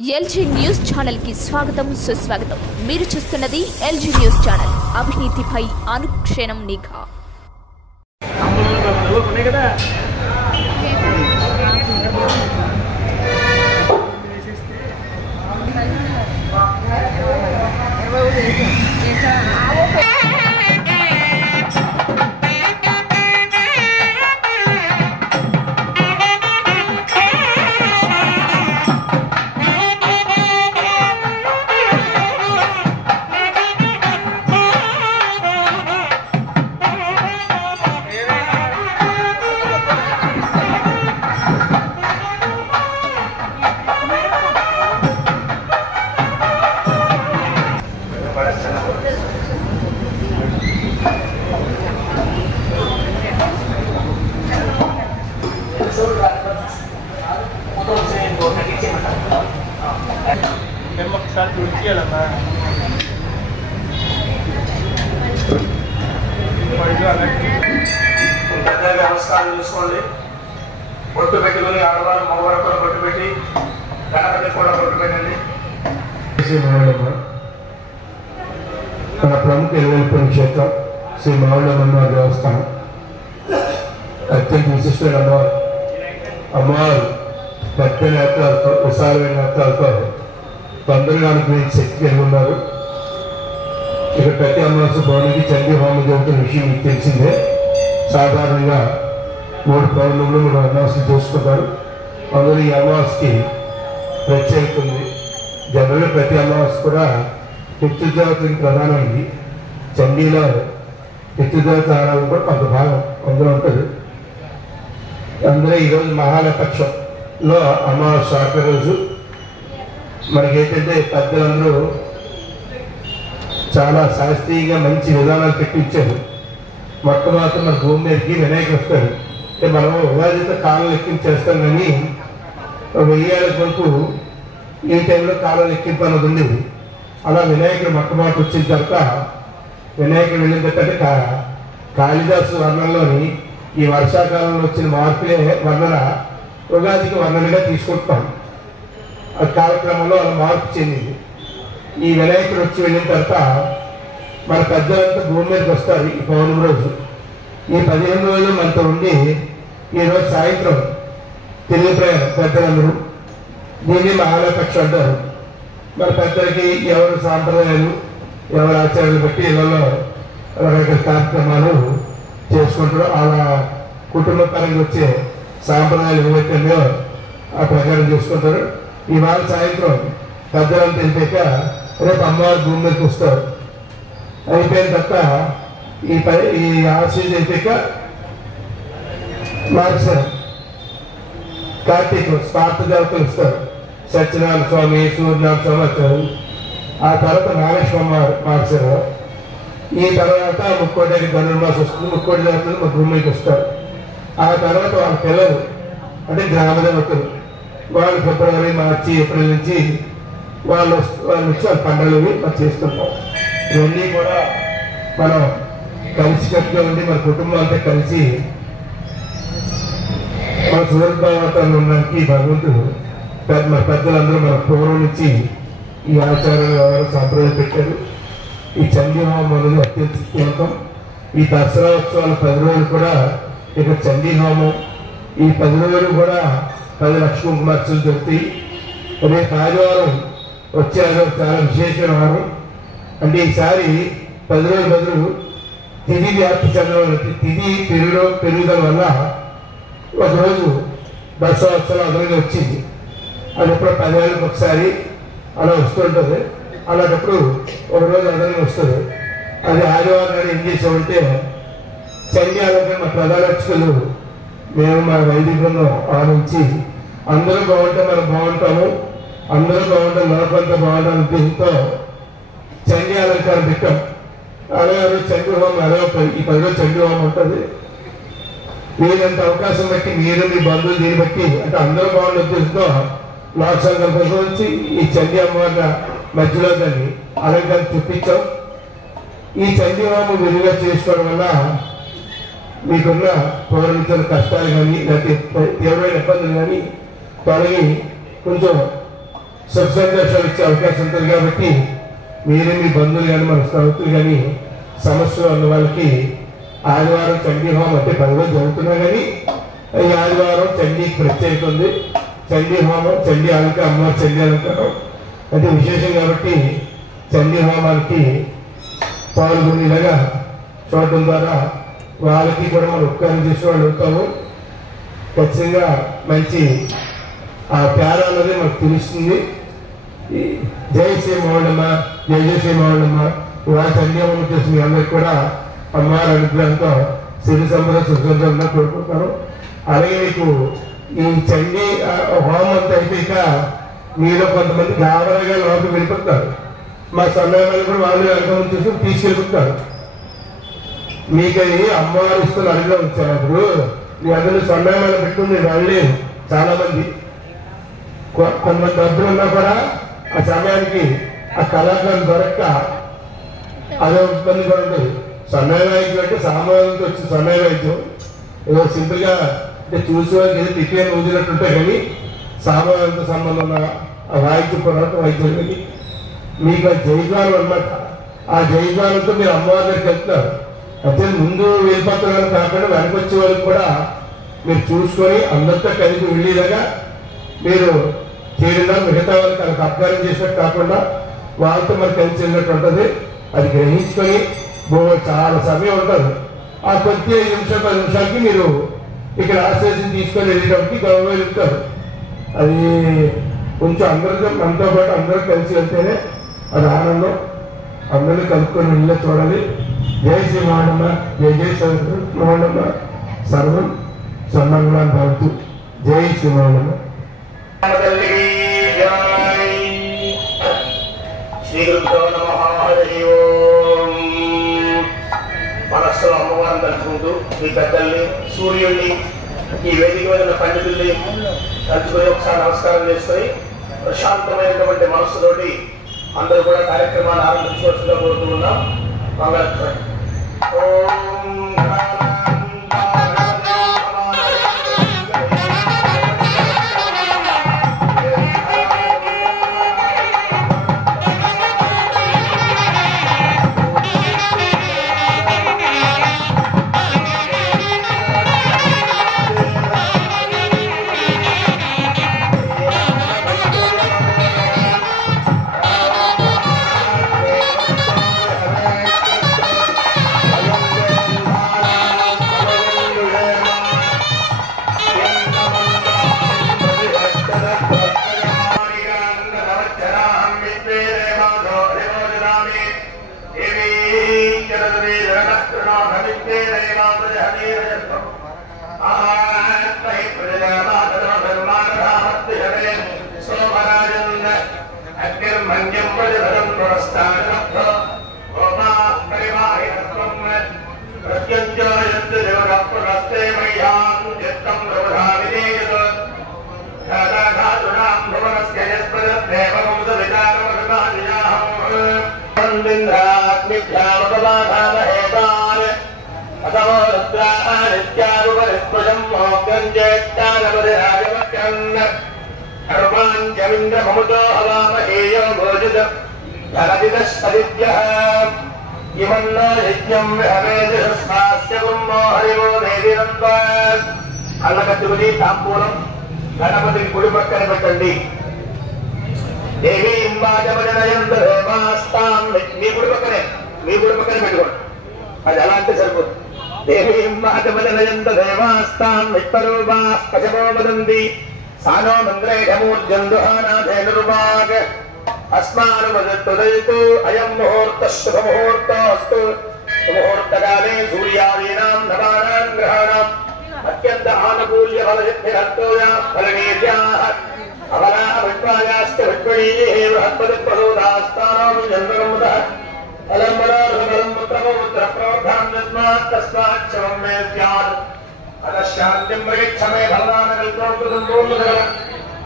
LG news channel కి స్వాగతం సుస్వాగతం। మీరు చూస్తున్నది ఎల్జీ న్యూస్ ఛానల్, అవినీతిపై అనుక్షణం నిఘా। నమస్కారం చేసుకోండి। బొట్టు పెట్టుకుని ఆడవారు మగవారు కూడా బొట్టు పెట్టి గణపతి కూడా బొట్టు పెట్టండి। మన ప్రముఖ ఎరువుల క్షేత్రం శ్రీ మావుళ్ళమ్మ దేవస్థానం అత్యంత విశిష్టమైన అమ్మవారు పెద్ద నేత్రాలతో విశాలమైన నేత్రాలతో తొందరగా శక్తి కలిగి ఉన్నారు। ఇక్కడ ప్రతి అమావాస్య పౌర్ణమికి చండీ హోమం జరుగుతున్న విషయం మీకు తెలిసిందే। సాధారణంగా 3 పౌర్ణములు 3 అమావాస్యలు చేసుకుంటారు। అందులో ఈ అమావాస్యకి ప్రత్యేకత ఉంది। జనరల్గా ప్రతి అమావాస్య కూడా పితృదేవతకి ప్రధానమైంది। చండీలో పితృదేవత ఆరాధన కూడా కొంత భాగం అందులో ఉంటుంది। అందులో ఈరోజు మహాలపక్షంలో అమావాస్య ఆఖరి రోజు మనకేంటంటే పెద్దలందరూ చాలా శాస్త్రీయంగా మంచి విధానాలు పెట్టించారు। మొట్టమొదటి మన భూమి మీదకి వినాయకుడు వస్తాడు। అంటే మనం ఉగాదితో కాలం లెక్కించేస్తాం, కానీ 1000 ఏళ్ళ వరకు ఈ టైంలో కాలం లెక్కింపు అన్నది ఉండేది। అలా వినాయకుడు మొట్టమొదటి వచ్చిన తర్వాత వినాయకుడు వెళ్ళిన తర్వాత కాళిదాసు వర్ణంలోని ఈ వర్షాకాలంలో వచ్చిన మార్పులే వర్ణన ఉగాదికి వర్ణనగా తీసుకుంటాం। ఆ కార్యక్రమంలో అలా మార్పు చెందింది। ఈ వినాయకుడు వచ్చి వెళ్ళిన తర్వాత మన పెద్దలంతా భూమి మీదకి వస్తారు ఈ పౌర్ణమి రోజు। ఈ 15 రోజులు మనతో ఉండి ఈరోజు సాయంత్రం తిరిగి ప్రయాణం పెద్దలందరూ దీన్ని మహాలపక్షం అంటారు। మన పెద్దలకి ఎవరు సాంప్రదాయాలు ఎవరి ఆచారాలు బట్టి ఇళ్లలో రకరకాల కార్యక్రమాలు చేసుకుంటారు। అలా కుటుంబ పరంగా వచ్చే సాంప్రదాయాలు ఏవైతే ఉన్నాయో ఆ ప్రకారం చేసుకుంటారు। ఇవాళ సాయంత్రం పెద్దలను తెలిపాక రేపు అమ్మవారు భూమి మీదకి వస్తారు। అయిపోయిన తర్వాత ఈ ఆశీస్ అయిపోయాక మార్చారు కార్తీక స్వార్థ దేవతలు వస్తారు। సత్యనారాయణ స్వామి, సూర్యనారాయణ స్వామి వచ్చారు। ఆ తర్వాత మహాలక్ష్మి మార్చారు। ఈ తర్వాత ముక్కోటి ధనుర్మాస వస్తుంది, ముక్కోటి దేవతలు మా భూమి మీదకి వస్తారు। ఆ తర్వాత వాళ్ళ పిల్లలు అంటే గ్రామ దేవతలు వాళ్ళు ఫిబ్రవరి, మార్చి, ఏప్రిల్ నుంచి వాళ్ళు వచ్చి వాళ్ళ పండుగలు మనం చేస్తుంటాం। ఇవన్నీ కూడా మనం కలిసికట్టుగా ఉండి మన కుటుంబం అంతా కలిసి మన సూర్యభావతాలు ఉండడానికి భగవంతుడు మన పెద్దలందరూ మన పూర్వం నుంచి ఈ ఆచారాలు సాంప్రదాయం పెట్టారు। ఈ చండీ హోమం అనేది అత్యంత శక్తివంతం। ఈ దసరా ఉత్సవాలు 10 రోజులు కూడా ఇక్కడ చండీ హోమం, ఈ 10 రోజులు కూడా 10 లక్షల కుంకుమార్చనలు జరుగుతాయి। రేపు ఆదివారం వచ్చే ఆదివారం చాలా విశేషమైన వారం। అంటే ఈసారి 10 రోజుల బదులు తిథి వ్యాప్తి చెందడం, తిథి పెరుగుదల వల్ల ఒకరోజు దసరా అదనంగా వచ్చింది। అది ఎప్పుడో 10 ఏళ్ళకి ఒకసారి అలా వస్తుంటుంది। అలాంటప్పుడు ఒకరోజు అదనంగా వస్తుంది। అది ఆదివారం నాడు ఏం చేసామంటే చండీ ఆలోచన మా ప్రధాన అర్చకులు మేము మా వైదిక బృందం ఆలోచించి అందరూ బాగుంటే మనం బాగుంటాము, అందరూ బాగుంటే లోకంతా బాగుంటాం దీంతో చండీ అలంకారం పెట్టాం। అలాగే చండీ హోమం అలా ఈ 10 రోజులు చండీ హోమం ఉంటుంది। మీరంత అవకాశం బట్టి మీరు మీ బంధువులు దీన్ని బట్టి అంటే అందరూ బాగుండే ఉద్దేశంతో లోక సంకల్పం వచ్చి ఈ చండీ అమ్మవారి మధ్యలో దాన్ని అలంకారం చూపించాం। ఈ చండీ హోమం విధిగా చేసుకోవడం వల్ల మీకున్న పౌరుల కష్టాలు కానీ లేకపోతే తీవ్రమైన ఇబ్బందులు కానీ తొలగి కొంచెం సుఖ సంతోషాలు ఇచ్చే అవకాశం ఉంటుంది. కాబట్టి మీరే మీ బంధువులు కానీ మన స్నేహితులు కానీ సమస్యలు ఉన్న వాళ్ళకి ఆదివారం చండీ హోమం అంటే పదివేలు జరుగుతున్నా కానీ ఈ ఆదివారం చండీకి ప్రత్యేకత ఉంది. చండీ హోమం, చండీ అలంకారం, అమ్మవారి చండీ అలంకారం అంటే విశేషం. కాబట్టి చండీ హోమానికి పాల్గొనేలాగా చూడటం ద్వారా వాళ్ళకి కూడా మనం ఉపకారం చేసే వాళ్ళు అవుతాము. ఖచ్చితంగా మంచి ఆ తేడా అనేది మనకు తెలుస్తుంది. జై శ్రీ మౌళమ్మ, జై జై శ్రీ మౌళమ్మ. ఇవాళ చండీ హోమం చేసిన మీ అందరికి కూడా అమ్మవారి అనుగ్రహంతో సిరి సంపద సుఖంగా కోరుకుంటాను. అలాగే మీకు ఈ చండీ హోమం అంతా అయిపోయాక మీలో కొంతమంది గాబరాగా లోపలికి వెళ్ళిపోతారు. మా సమయాలు కూడా వాళ్ళు అనుభవం చూసి తీసుకెళ్ళిపోతారు. మీకు అది అమ్మవారు ఇస్తున్న అడిగిలో వచ్చారు. అప్పుడు మీ అందరూ సమయాలు పెట్టుకుని వెళ్ళలేదు. చాలా మంది కొంతమంది డబ్బులు ఉన్నా కూడా ఆ సమయానికి ఆ కళాకారులు దొరక్క అదో ఇబ్బంది కూడా ఉంటుంది. సన్నాయి వాయిద్యం అంటే సామాన్యంతో వచ్చి సన్నాయి వాయిద్యం ఏదో సింపుల్ గా అంటే చూసే వాళ్ళకి ఏదో టికెట్ వదిలినట్టుంటాయి. కానీ సామాన్యంతో సంబంధం ఉన్న ఆ వాయిద్యం పురాత వాయిద్యం కానీ మీకు ఆ జైగానం అన్నమాట. ఆ జైగానంతో మీరు అమ్మవారి దగ్గరికి వెళ్తున్నారు. అయితే ముందు వెళ్ళిపోతున్నారు కాకుండా వెనక వచ్చే వాళ్ళకి కూడా మీరు చూసుకొని అందరితో కలిసి వెళ్ళేలాగా మీరు చేయడంలో మిగతా వాళ్ళకి వాళ్ళకి అపకారం చేసినట్టు కాకుండా వాళ్ళతో మరి కలిసి వెళ్ళినట్టు ఉంటుంది. అది గ్రహించుకొని చాలా సమయం ఉంటుంది. ఆ కొద్ది 5 నిమిషాలు 10 నిమిషాలకి మీరు ఇక్కడ ఆశ్రయం తీసుకొని వెళ్ళేటప్పటికి గౌరవం వెళ్తారు. అది కొంచెం అందరితో మనతో పాటు అందరూ కలిసి వెళ్తేనే అది ఆనందం. అందరినీ కలుపుకొని వెళ్ళే చూడాలి. జై శ్రీ మౌళమ్మ, జై జై మౌళమ్మ, సర్వం సన్మంగళాన్ని భావిస్తూ జై శ్రీ మౌళమ్మ. మనస్సులో అమ్మవారిని తలుచుకుంటూ మీ పెద్దల్ని, సూర్యుడిని, ఈ వేదిక మీద ఉన్న పండితుల్ని తలుచుకొని ఒకసారి నమస్కారం చేసుకొని ప్రశాంతమైనటువంటి మనస్సుతోటి అందరూ కూడా కార్యక్రమాన్ని ఆరంభించవలసిందిగా కోరుతూ ఉన్నాం. మంగళ అల్లకత్తుకుని తాంబూలం గణపతికి కుడి పక్కన పెట్టండి. దేవి మీ గుడి పక్కనే పెట్టుకోండి. అది అలా అంటే సరిపోతుంది. దేవి మాధవనయంత దేవాస్తాం విప్పరూపా పశవో వదంతి సానో మంద్రేఢమూర్జందుహానాథేనుర్వాగ్ అస్మానుమదత్తు అయం ముహూర్త శుభముహూర్తోస్తు. ముహూర్తకాలే సూర్యాదీనాం నవానాం గ్రహాణాం అత్యంత ఆనుకూల్య ఫలసిద్ధిరత్తోయా ఫలనీర్యాః అవలా విశ్వాయాశ్చ విశ్వణీయే బృహస్పతిప్రసూదాస్తానాం చంద్రముదః ఫలం మనోహరం పుత్రపౌత్ర ప్రవర్ధాం యస్మాత్ తస్మాత్ శవం మే స్యాత్ అదశాంతిం ప్రయచ్చమే ఫలానకల్పోక్తదంతోముదః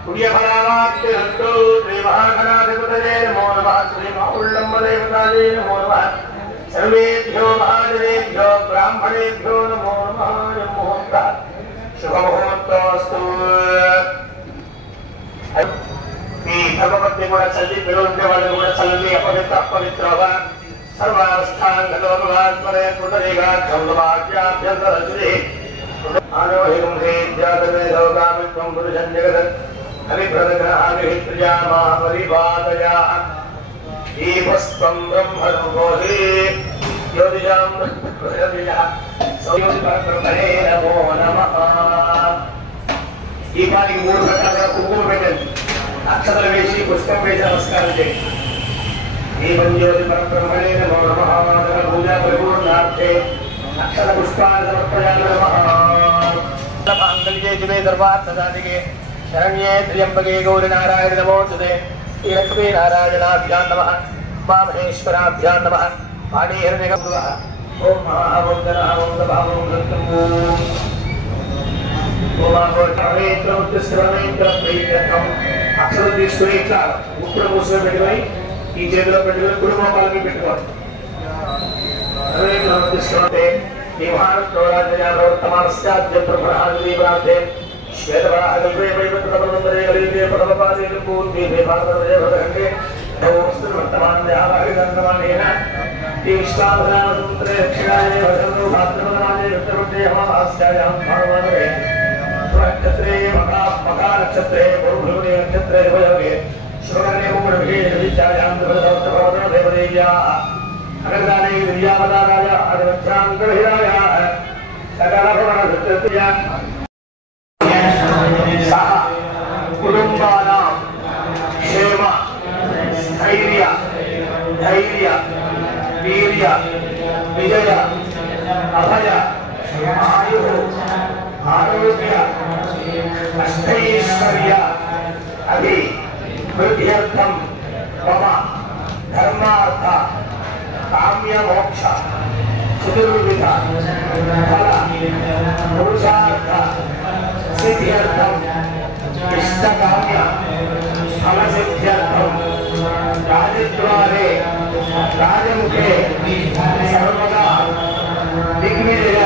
పుణ్యఫలావాప్తిరస్తు. శ్రీ మహాగణాధిపతయే నమో నమః. శ్రీ మౌళ్ళమ్మ దేవతాయే నమో నమః. సర్వేభ్యో మహాజనేభ్యో బ్రాహ్మణేభ్యో నమో నమః. శుభముహూర్తోస్తు. మీ ధర్మపత్ని కూడా చల్లి పిల్లలు ఉంటే వాళ్ళని కూడా చల్లని అపవిత్ర అపవిత్రగా సర్వాస్థాంగలోకవాత్మనే పునరిగా చౌలభాగ్యాభ్యంతరచురి ఆరోహింహే జాతవేదోగామిత్వం పురుషం జగదత్ హరిప్రదగ్రహావిహిత్ర్యామా పరిపాదయా దీపస్త్వం బ్రహ్మరూపోహి జ్యోతిషాం బ్రహ్మణే నమో నమః. దీపానికి 3 రకాలుగా కుంకుమ పెట్టండి, అక్షతలు వేసి పుష్పం వేసి నమస్కారం చేయండి. దీపం జ్యోతి పరబ్రహ్మణే నమో నమః. పూజా పరిపూర్ణార్థే అక్షత పుష్పాన్ని సమర్పయామి నమః. మాంగళ్యే శివే సర్వార్థసాధికే శరణ్యే త్ర్యంబకే గౌరి నారాయణ నమోస్తుతే. శ్రీలక్ష్మీ నారాయణాభ్యాం నమః. మహేశ్వరాభ్యాం నమః. పాణీహిరణ్యగర్భ ఓం మహావందన భావం అక్షరం తీసుకుని ఇట్లా ముక్కుడు మూసులో పెట్టుకొని ఈ చేతిలో పెట్టుకొని కుడి మోకాలకి పెట్టుకోవాలి. తీసుకుంటే ఈ మహారాజ్యార్థే శ్వేతపరాహే పదపాదే వర్తమాన్యావాహిగంగమానేన తీష్టాభరామసూత్రే దక్షిణాయే వచనో భాద్రపదమానే రుద్రవృద్ధేయమాస్యాయాం భావమానవే నక్షత్రే మకా నక్షత్రే పౌర్ణమి నక్షత్రే భయవే శుభకర్ణే మూఢ విశేష విద్యాయాం దుర్గదౌత్రపవనో దేవదేవ్యాః అగర్దానే విద్యావదారాయ అదివచ్చాంకరహిరాయ సకలభవన సృత్యా సహ కుటుంబానాం క్షేమ ధైర్య ధైర్య వీర్య విజయ అభయ ఆయు ఆరోగ్య అష్టైశ్వర్య అభివృద్ధ్యర్థం మమ ధర్మార్థ కామ్య మోక్ష చతుర్విధ ఫల పురుషార్థ సిద్ధ్యర్థం ఇష్టకామ్య ఫలసిద్ధ్యర్థం రాజద్వారే రాజముఖే సర్వదా దిగ్విజయ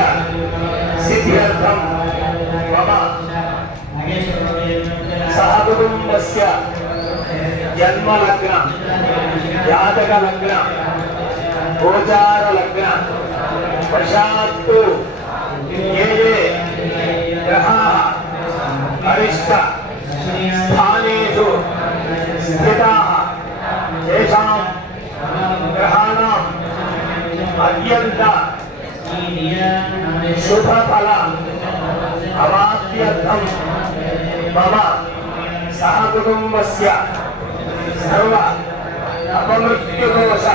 సిద్ధ్యర్థం మమ సహకుటుంబస్య జన్మలగ్న జాతక లగ్న గోచార లగ్న వశాత్తు ఏ గ్రహాः అరిష్ట స్థానేషు స్థితాः తేషాం గ్రహాణాం అత్యంత శుభఫల అవాప్త్యర్థం మమ సహకుటుంబస్య సర్వ అపమృత్యుదోష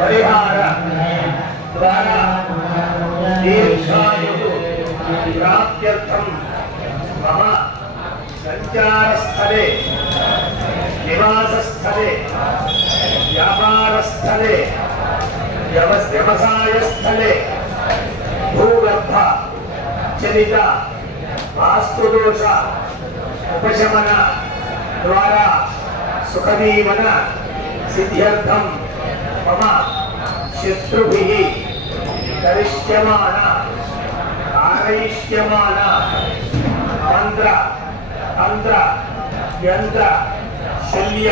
పరిహార ద్వారా దీర్ఘాయుః ప్రాప్త్యర్థం మమ సంచారస్థలే నివాసస్థలే వ్యాపారస్థలే వ్యవసాయస్థలే భూగర్భ చలిత వాస్తుదోష ఉపశమన ద్వారా సుఖజీవన సిద్ధ్యర్థం మమ శత్రుభిః కరిష్యమాన కారయిష్యమాన మంత్ర తంత్ర యంత్ర శల్య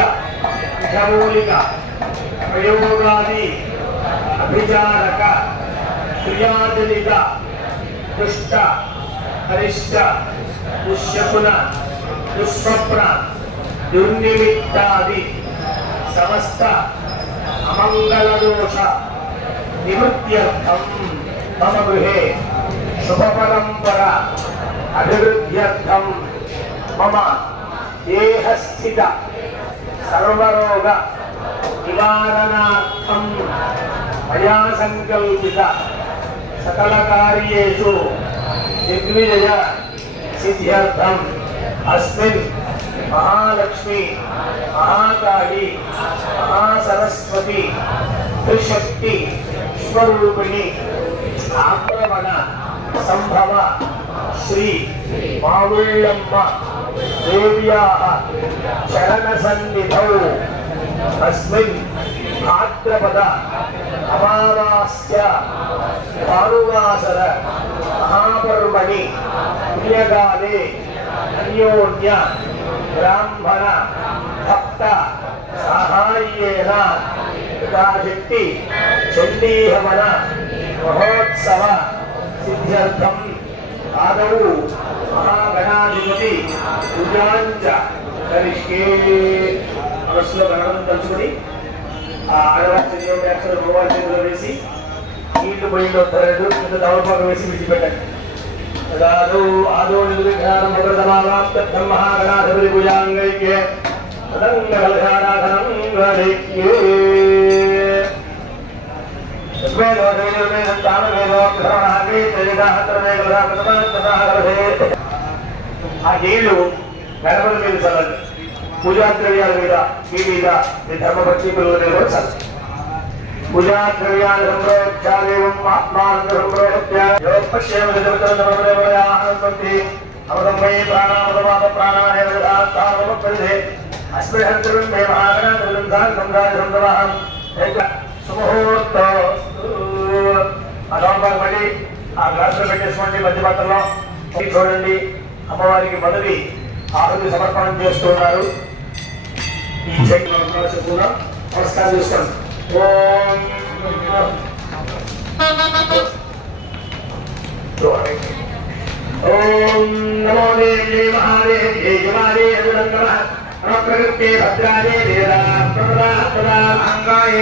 విషమూలిక ప్రయోగాది అభిచారక క్రియాజనిత దుష్ట అరిష్ట దుశ్శకున దుస్వప్న దుర్నిమిత్తాది సమస్త అమంగళదోష నివృత్త్యర్థం మమ గృహే శుభపరంపర అభివృద్ధ్యర్థం మమ దేహస్థిత సర్వరోగ నివారణార్థం మయా సంకల్పిత సకల కార్యేషు దిగ్విజయ సిద్ధ్యర్థం అస్మిన్ మహాలక్ష్మి మహాకాళి మహాసరస్వతి త్రిశక్తి స్వరూపిణి ఆక్రమణ సంభవ శ్రీ మావుళ్ళమ్మ దేవ్యాః చరణ సన్నిధౌ అస్మిన్ భాద్రపద అమావాస్య భానువాసర మహాపర్వణి పుణ్యకాలే అన్యోన్య బ్రాహ్మణ భక్త సహాయేన యథాశక్తి చండీహవన మహోత్సవ సిద్ధ్యర్థం ఆదౌ మహాగణాధిపతి పూజాంచ కరిష్కే. మనస్సులో గణపతిని తలుచుకుని ఆ ఆడవాళ్ళు భగవాన్ చేతిలో వేసి నీళ్లు పోయిందో తరలేదు కింద తమలపాకు వేసి విడిచిపెట్టండి. ఆదో నిర్విఘ్నం మహాగణాధిపతి పూజాంగైక్యే ఆ నీళ్లు గణపతి మీద చల్లండి. పూజా ద్రవ్యాల మీద మీ మీద మీ ధర్మభక్తి పిల్లల మీద కూడా చల్లండి. పూజా ద్రవ్యాల సంప్రోక్షాదేవం ఆత్మానంద సంప్రోక్ష అమృతంపై ప్రాణామృతమాప ప్రాణాయే అస్మృహంత్రం మే మహాగణాధిపతిం సుముహూర్త ఆ లోపల మళ్ళీ ఆ గ్లాసులో పెట్టేసుకోండి. మధ్య పాత్రలో చూడండి, అమ్మవారికి మొదటి ఆహుతి సమర్పణం చేస్తున్నారు. ఈ కూడా నమస్కారం చేసుకోండి. ఓం నమో దేవి మహాదేవి ప్రకృతి భద్రాదే దేవా అంగాయ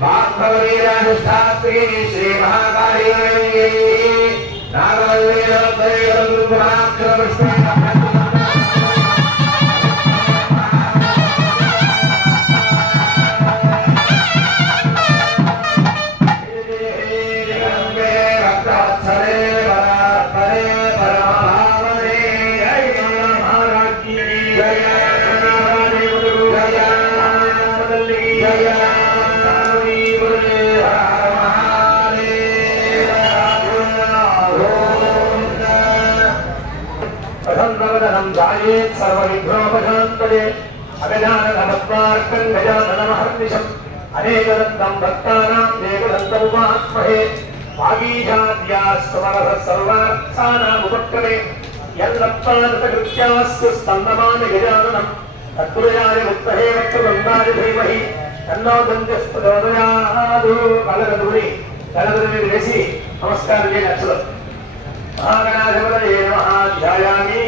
భాగవీరానుష్ఠాత్రి శ్రీ మహాకాళీ सर्वविघ्नोपशान्तये अगजाननमस्मार्कं गजाननमहर्निशम् अनेकदन्तं भक्तानां एकदन्तमुपास्महे भागीशाद्यास्तमनः सर्वार्थानामुपक्रमे यल्लप्पादकृत्यास्तु स्तन्नमामि गजाननम् तत्पुरुषाय मुक्तहे वक्तवन्दाय धीमहि तन्नो दन्त्यस्तुतोदयादु कलगदुरि कलगदुरि वेसि नमस्कारं చేయాలి. మహాగణాధిపతయే నమః ధ్యాయామి.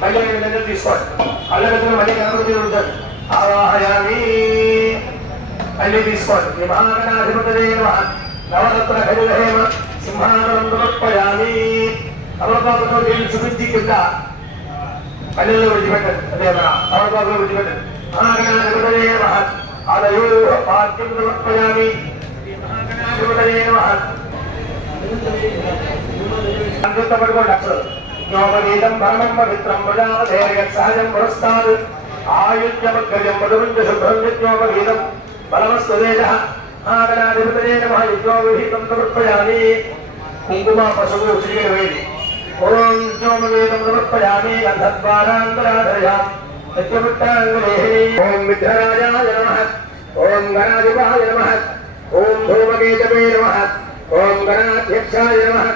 మళ్ళీ నిర్ణయం తీసుకోండి. కళ్ళగదులు మళ్ళీ గణపతి ఉంటుంది. ఆవాహయామి. మళ్ళీ తీసుకోండి. మహాగణాధిపతయే నమః నవరత్న ఖడిలహేమ సింహాసనం సమర్పయామి. తమలపాకుతో నీళ్ళు చూపించి కింద కళ్ళలో విడిచిపెట్టండి. అదే మన తమలపాకులో విడిచిపెట్టండి. మహాగణాధిపతయే నమః ఆలయో పాద్యం సమర్పయామి. మహాగణాధిపతయే నమః పడుకోండి. అక్షరం యోగీతం పరమం పవిత్రం ప్రజాధైర్యం సహజం పురస్కారు ఆయుధ్యమగ్రజం మధుమంజ శుభ్రం యజ్ఞోపగీతం బలమస్తేజ మహాగణాధిపతయే నమః యజ్ఞోపగీతం సమర్పయామి. కుంకుమ పశువు శ్రీవేది ఓం యజ్ఞోపగీతం సమర్పయామి. గంధద్వారాంతరాధయాం యజ్ఞపుట్టాంగలేహిని. ఓం విఘ్నరాజాయ నమః. ఓం గణాధిపాయ నమః. ఓం ధూమకేతవే నమః. ఓం గణాధ్యక్షాయ నమః.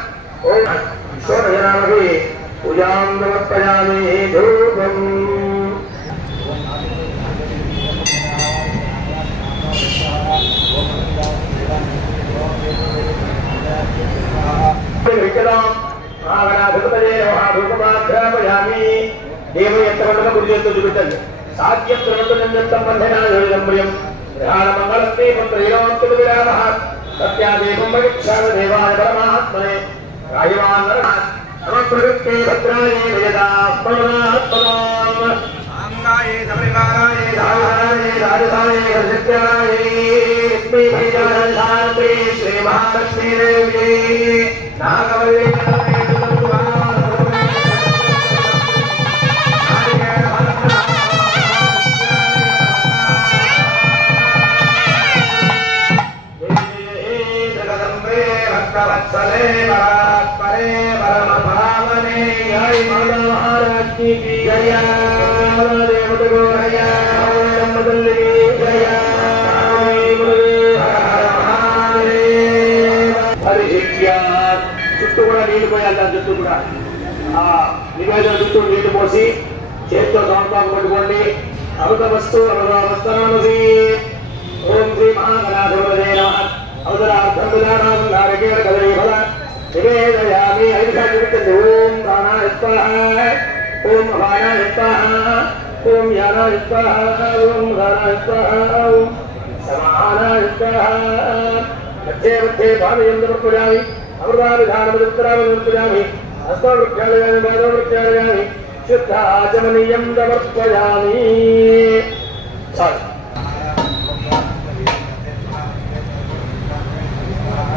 ఓం షోడశనామకి పూజాం సమర్పయామి. ధూపం మహాగణాధిపతయే నమః. ధూపమాఘ్రాపయామి. దేవం ఎంతమంటలో గుడి చేస్తూ చూపించండి. సాధ్యం త్రిమంత్రం బంధనాయం ధ్యానమంగళం దీపం త్రైలోక్య విరామః సత్యాదేవం భవిష్యామ దేవాయ పరమాత్మనే రాయవాన్ నమః భద్రాయ వేదాత్మనాత్మనాం అంగాయ సపరివారాయ ధారాయ రాజధాయ సత్యాయ శ్రీ శ్రీ మహాలక్ష్మీ దేవి నాగవల్లి वत्सले परात्परे परम भावने जय महाराज की जय देवतगो जय ब्रह्मदल्ली जय हरि చుట్టూ కూడా నీళ్ళు పోయాలి. చుట్టూ కూడా ఆ నివేదన చుట్టూ నీళ్లు పోసి చేతితో దోమపాకు పట్టుకోండి. అమృతమస్తు అమృతమస్తనమసి. ఓం శ్రీ మహాగణాధిపతయే నమః. అవతరార్థం విధానం నారకేణ కదలీ ఫల నివేదయామి. 5 సార్లు పెట్టండి. ఓం ప్రాణాయ స్వాహ, ఓం అపానాయ స్వాహ, ఓం యానాయ స్వాహ, ఓం గానాయ స్వాహ, ఓం సమానాయ స్వాహ. మధ్యే మధ్యే పాదయం సమర్పయామి. అమృతాభిధానముత్తరామి సమర్పయామి. హస్తవృక్షాలయామి పాదవృక్షాలయామి శుద్ధాచమనీయం సమర్పయామి. చాలు.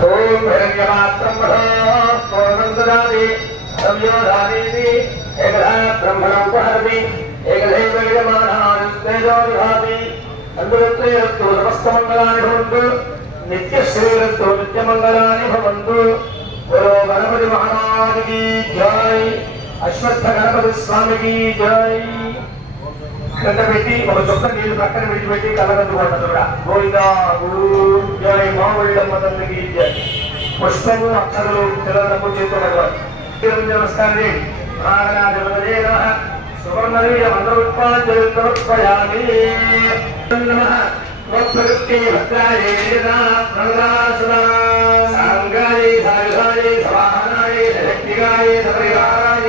ఓం హిరణ్యమాత్రం పూర్ణం దదామి సంయోధానేతి ఏకదా బ్రహ్మణోపహరతి ఏకదేవ యమానాస్తేజో విభాతి. అందువత్రేరస్తు సమస్తమంగళాని భవంతు. నిత్యశ్రీరస్తు నిత్యమంగళాని భవంతు. బలో గణపతి మహారాజుకి జై. అశ్వత్థ గణపతి స్వామికి జై. గంట పెట్టి ఒక చొక్క నీళ్లు పక్కన విడిచిపెట్టి కలగద్దుకుంటారు కూడా. గోవిందా జై. మామిళ్ళమ్మ తల్లికి జై. పుష్పము అక్షరులు తెలంగాణ చేతులు నమస్కారం చేయండి. మహాగణాధిపతయే నమః. సువర్ణవీర్య మంత్రోత్పాద్యం సమర్పయామి. నమః. ప్రకృతి భద్రాయ సాంగాయ సాయుధాయ సవాహనాయ శక్తిగాయ సపరివారాయ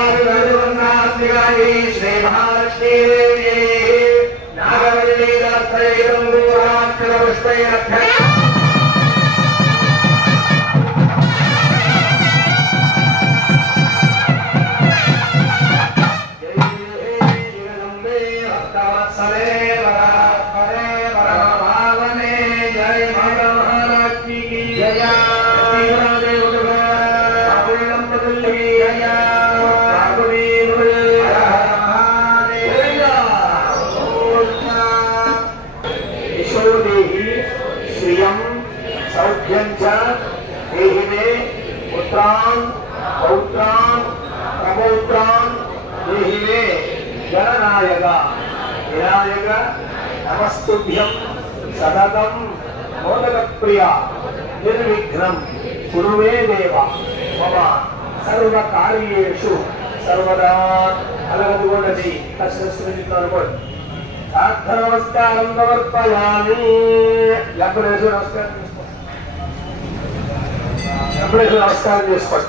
ఆదివర్ణాత్మికాయ శ్రీ మహాలక్ష్మీ దేవ్యై నాగవల్లి రత్నైరం దూరాక్షర పుష్పైరక్ష. సౌఖ్యం చ దేహి మే పుత్రాన్ పౌత్రాన్ ప్రపౌత్రాన్ దేహి మే గణనాయక వినాయక నమస్తుభ్యం సతతం మోదక ప్రియ నిర్విఘ్నం కురు మే దేవ మమ సర్వకార్యేషు సర్వదా. అలగదుకోండి కష్టం. నమస్కారం సమర్పయామి. ఎప్పుడేసు నమస్కారం చేసుకోండి. ఎప్పుడేసు నమస్కారం చేసుకోండి.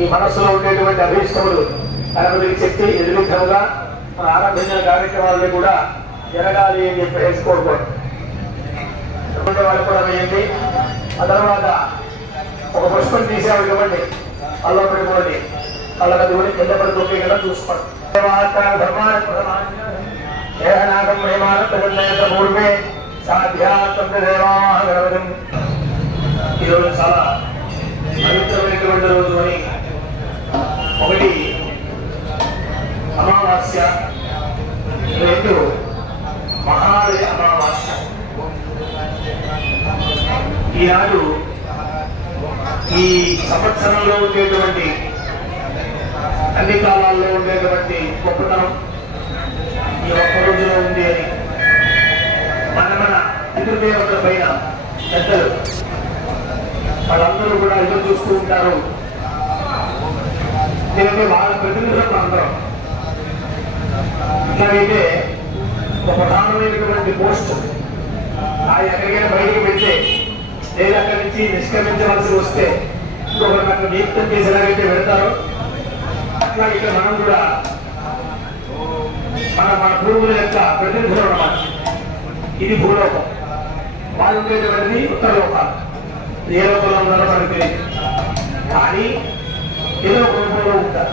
ఈ మనస్సులో ఉండేటువంటి అభీష్టములు గణపతికి చెప్పి ఎదురుగా మన ఆరంభించిన కార్యక్రమాలని కూడా జరగాలి అని చెప్పి వేసుకోకూడదు. వాళ్ళు కూడా వేయండి. ఆ తర్వాత ఒక పుష్పం తీసేవాడు ఇవ్వండి. అల్లం పెట్టుకోండి. వాళ్ళకి అది కింద పడుతుంది కదా చూసుకోండి. ఏహనాగం మహిమానంద పూర్వే సాధ్యాత్మదేవాగరవరం. ఈరోజు చాలా పవిత్రమైనటువంటి రోజు అని. ఒకటి అమావాస్య, 2 మహాలయ అమావాస్య. ఈనాడు ఈ సంవత్సరంలో ఉండేటువంటి అన్ని కాలాల్లో ఉండేటువంటి గొప్పతనం ఈ ఒక్క రోజులో ఉంది అని మన పితృదేవతల పైన పెద్దలు వాళ్ళందరూ కూడా ఎదురు చూస్తూ ఉంటారు. ఎందుకంటే వాళ్ళ ప్రతినిధులకు అందరం ఇట్లాగైతే ఒక ప్రధానమైనటువంటి పోస్ట్ ఆయన ఎక్కడికైనా బయటికి పెడితే లేదా అక్కడి నుంచి నిష్క్రమించవలసి వస్తే ఇంకొకరికి అక్కడ నియుక్తం చేసేలాగైతే పెడతారో అట్లా ఇక్కడ మనం కూడా మన పూర్వుల యొక్క ప్రతినిధులు అన్నమాట. ఇది భూలోకం, వాళ్ళు ఉండేటువంటిది ఉత్తర లోకాలు. ఏ లోకంలో ఉన్నారో మనకు తెలియదు, కానీ ఏదో ఒక రూపంలో ఉంటారు.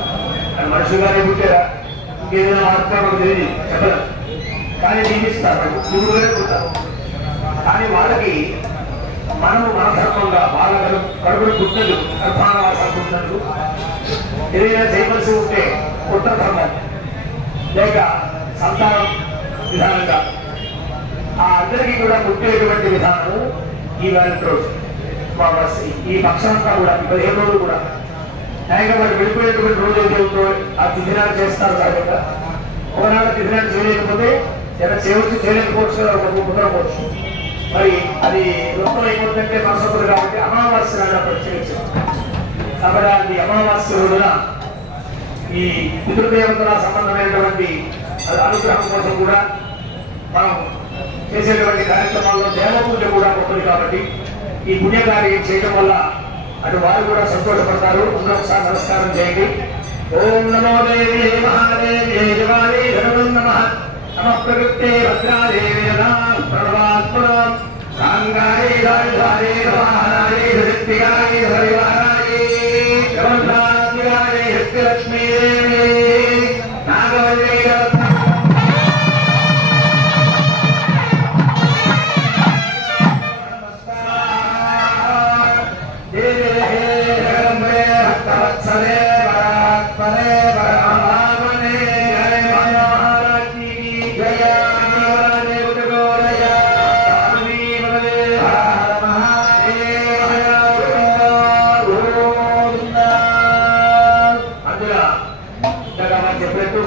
మనుషులుగానే పుట్టారా ఇంకేదైనా మార్పులు తెలియదు చెప్పలేం, కానీ జీవిస్తారు గురువుగానే పుట్టారు. కానీ వాళ్ళకి మనము మన ధర్మంగా వాళ్ళ కడుపులు పుట్టినది గర్భానవాసం పుట్టినట్టు ఏదైనా చేయవలసి ఉంటే పుట్ట ధర్మం లేక సంతానం విధానంగా ఆ అందరికీ కూడా పుట్టేటువంటి విధానము ఈ రోజు ఈ పక్షమంతా కూడా 15 రోజులు కూడా న్యాయంగా వారు వెళ్ళిపోయేటువంటి రోజు ఏదైతే ఉందో ఆ తిథినాలు చేస్తారు. కాబట్టి ఒకనాడు తిథినాలు చేయలేకపోతే ఏదైనా చేయవచ్చు, చేయలేకపోవచ్చు, కుదరకపోవచ్చు. మరి అది మొత్తం అయిపోతుందంటే మనసొప్పుడు కాబట్టి అమావాస్య నాడు ప్రత్యేకించారు. కాబట్టి అమావాస్య రోజున ఈ పితృదేవతల సంబంధమైనటువంటి అనుగ్రహం కోసం కూడా మనం చేసేటువంటి కార్యక్రమాల్లో దేవపూజ కూడా ఉంటుంది. కాబట్టి ఈ పుణ్యకార్యం చేయడం వల్ల అటు వారు కూడా సంతోషపడతారు. ఒకసారి నమస్కారం చేయండి. ఓం నమో దేవి మహాదేవి దేవాలే నమః నమ ప్రకృతే భద్రాదేవి ప్రణవాత్మనం సాంగారే రాజారే వాహనారే శక్తిగారే హరివారారే గమనాధికారే లక్ష్మీ నాగవల్లి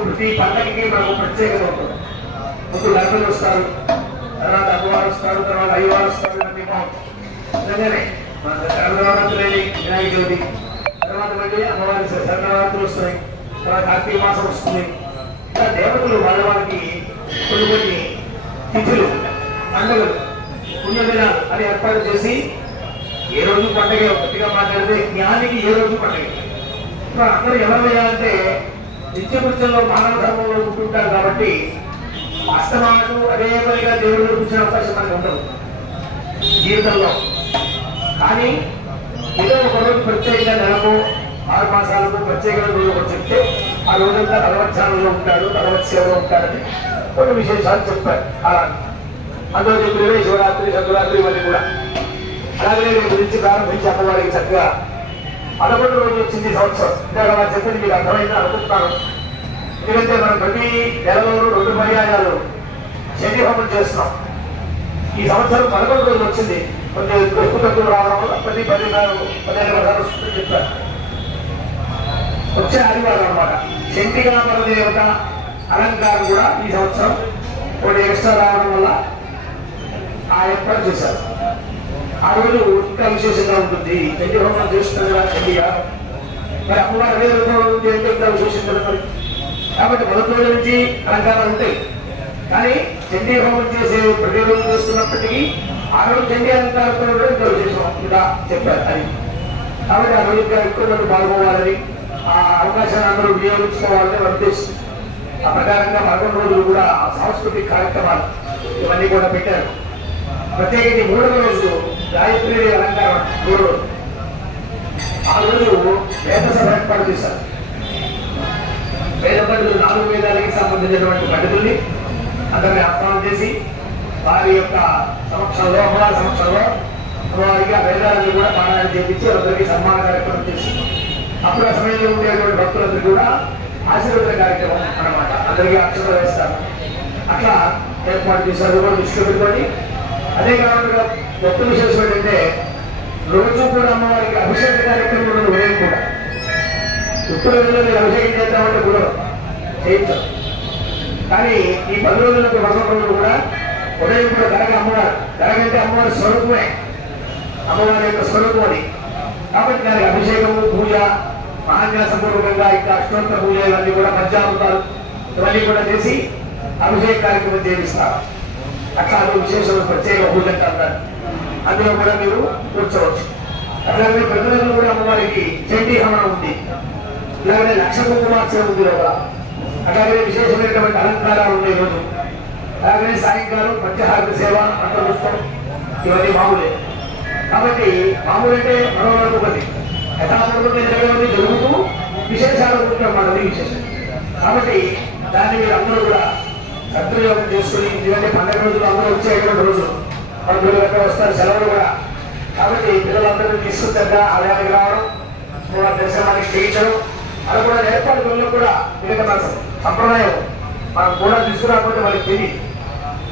ప్రతి పంటకి మనకు ప్రత్యేకత ఉంటుంది. ముందు గర్భలు వస్తారు, తర్వాత అమ్మవారు వస్తారు, తర్వాత అయ్యవారు వస్తారు. ఇవన్నీ బాగుంటుంది. నవరాత్రులు వినాయక చవితి, తర్వాత మళ్ళీ అమ్మవారి శరణవరాత్రులు వస్తాయి, తర్వాత కార్తీక మాసం వస్తుంది. ఇలా దేవతలు వాళ్ళకి కొన్ని కొన్ని తిథులు, పండుగలు, పుణ్యదినాలు అని ఏర్పాటు చేసి ఏ రోజు పండుగ గట్టిగా మాట్లాడితే జ్ఞానికి ఏ రోజు పండుగ. అందరూ ఎవరు వేయాలంటే నిత్యకృత్యంలో మానవ ధర్మంలో పుట్టుంటారు కాబట్టి వాస్తవాలకు అదే పనిగా దేవుడు కూర్చునే అవకాశం మనకు ఉండదు జీవితంలో. కానీ ఏదో ఒక రోజు ప్రత్యేకంగా నెలకు 6 మాసాలకు ప్రత్యేకంగా రోజు ఒకటి చెప్తే ఆ రోజంతా భగవత్సానంలో ఉంటాడు, భగవత్ సేవలో ఉంటాడని కొన్ని విశేషాలు చెప్పారు. అలా అందులో చెప్పినవే శివరాత్రి, సంక్రాంతి ఇవన్నీ కూడా. అలాగే దీని గురించి ప్రారంభించి అమ్మవారికి చక్కగా 11 రోజు వచ్చింది సంవత్సరం. ఇందాక అలా చెప్పింది మీకు అర్థమైందని అనుకుంటున్నాను. ఎందుకంటే మనం ప్రతి నెలలోనూ 2 పర్యాయాలు శని హోమం చేస్తున్నాం. ఈ సంవత్సరం 11 రోజులు వచ్చింది. కొంచెం ఎక్కువ తక్కువ రావడం వల్ల 15 వస్తుందని చెప్పారు. వచ్చే ఆదివారం అనమాట. శంటిగా పరదేవత అలంకారం కూడా ఈ సంవత్సరం ఒకటి ఎక్స్ట్రా రావడం వల్ల ఆ ఏర్పాటు చేశారు. ఆ రోజు ఇంకా విశేషంగా ఉంటుంది. చండీ హోమం చేస్తున్నారు కదా చండీగా, మరి అమ్మవారు అదే రోజు అంటే ఇంకా విశేషం కదా మరి. కాబట్టి మొదటి రోజు నుంచి అలంకారాలు ఉంటాయి. కానీ చండీ హోమం చేసే ప్రతి రోజు చేస్తున్నప్పటికీ ఆ రోజు చండీ అలంకారంతో కూడా ఇంకా విశేషం ఇలా చెప్పారు. అది కాబట్టి ఆ రోజు ఇంకా ఎక్కువ మంది పాల్గొవాలని, ఆ అవకాశాన్ని అందరూ వినియోగించుకోవాలని ఉద్దేశం. ఆ ప్రకారంగా 11 రోజులు కూడా సాంస్కృతిక కార్యక్రమాలు ఇవన్నీ కూడా పెట్టారు. ప్రత్యేకించి 3వ రోజు గాయత్రి అలంకారం. 3వ రోజు ఆ రోజు వేద సభ ఏర్పాటు చేశారు. వేద పండితులు 4 వేదాలకి సంబంధించినటువంటి పండితుల్ని అందరినీ ఆహ్వానం చేసి వారి యొక్క సమక్షంలో, అమ్మవారి సమక్షంలో అమ్మవారికి ఆ వేదాలను కూడా పారాయణ చేయించి అందరికీ సన్మాన కార్యక్రమం చేసి అప్పుడు ఆ సమయంలో ఉండేటువంటి భక్తులందరికీ కూడా ఆశీర్వాద కార్యక్రమం అన్నమాట. అందరికీ అక్షరాలు వేస్తారు. అట్లా ఏర్పాటు చేశారు. కూడా దృష్టిలో పెట్టుకోండి. అదే కాకుండా గొప్ప విశేషం ఏంటంటే రోజు కూడా అమ్మవారికి అభిషేక కార్యక్రమం ఉదయం కూడా. ఇప్పుడు రోజుల్లో మీరు అభిషేకం చేద్దామంటే కూడా చేయించారు. కానీ ఈ 10 రోజులకు 11 రోజులు కూడా ఉదయం కూడా గరగ అమ్మవారు, గరగంటే అమ్మవారి స్వరూపమే, అమ్మవారి యొక్క స్వరూపం అది. కాబట్టి దానికి అభిషేకము, పూజ, మహాన్యాసపూర్వకంగా ఇంకా అష్టోత్తర పూజ ఇవన్నీ కూడా, పంచామృతాలు ఇవన్నీ కూడా చేసి అభిషేక కార్యక్రమం చేయిస్తారు. అట్లా విశేష ప్రత్యేక పూజ అంటారు. అందులో కూడా మీరు కూర్చోవచ్చు. అట్లాగే ప్రజలలో కూడా అమ్మవారికి చండీ హవనం ఉంది. ఇలాగనే లక్ష కుంకుమార్చన ఉంది లోపల. అట్లాగే విశేషమైనటువంటి అలంకారాలు ఉన్నాయి రోజు. అలాగే సాయంకాలం పంచహారతి సేవ, అంతర్పుష్పం ఇవన్నీ మామూలే. కాబట్టి మామూలు అంటే మనోరూపతి యథాపూర్వకంగా జరగవన్నీ జరుగుతూ విశేషాలు ఉంటున్నమాట. అది విశేషం. కాబట్టి దాన్ని మీరు అందరూ కూడా సద్వినియోగం చేసుకుని, ఎందుకంటే 12 రోజులు అందరూ వచ్చేటువంటి రోజు, 12 గంటలు వస్తారు, సెలవులు కూడా. కాబట్టి పిల్లలందరూ తీసుకుంటాగా ఆలయానికి రావడం, దర్శనానికి చేయించడం, అది కూడా ఏర్పాటులో కూడా మిగతా సంప్రదాయం మనం కూడా తీసుకురాకపోతే వాళ్ళకి తెలియదు.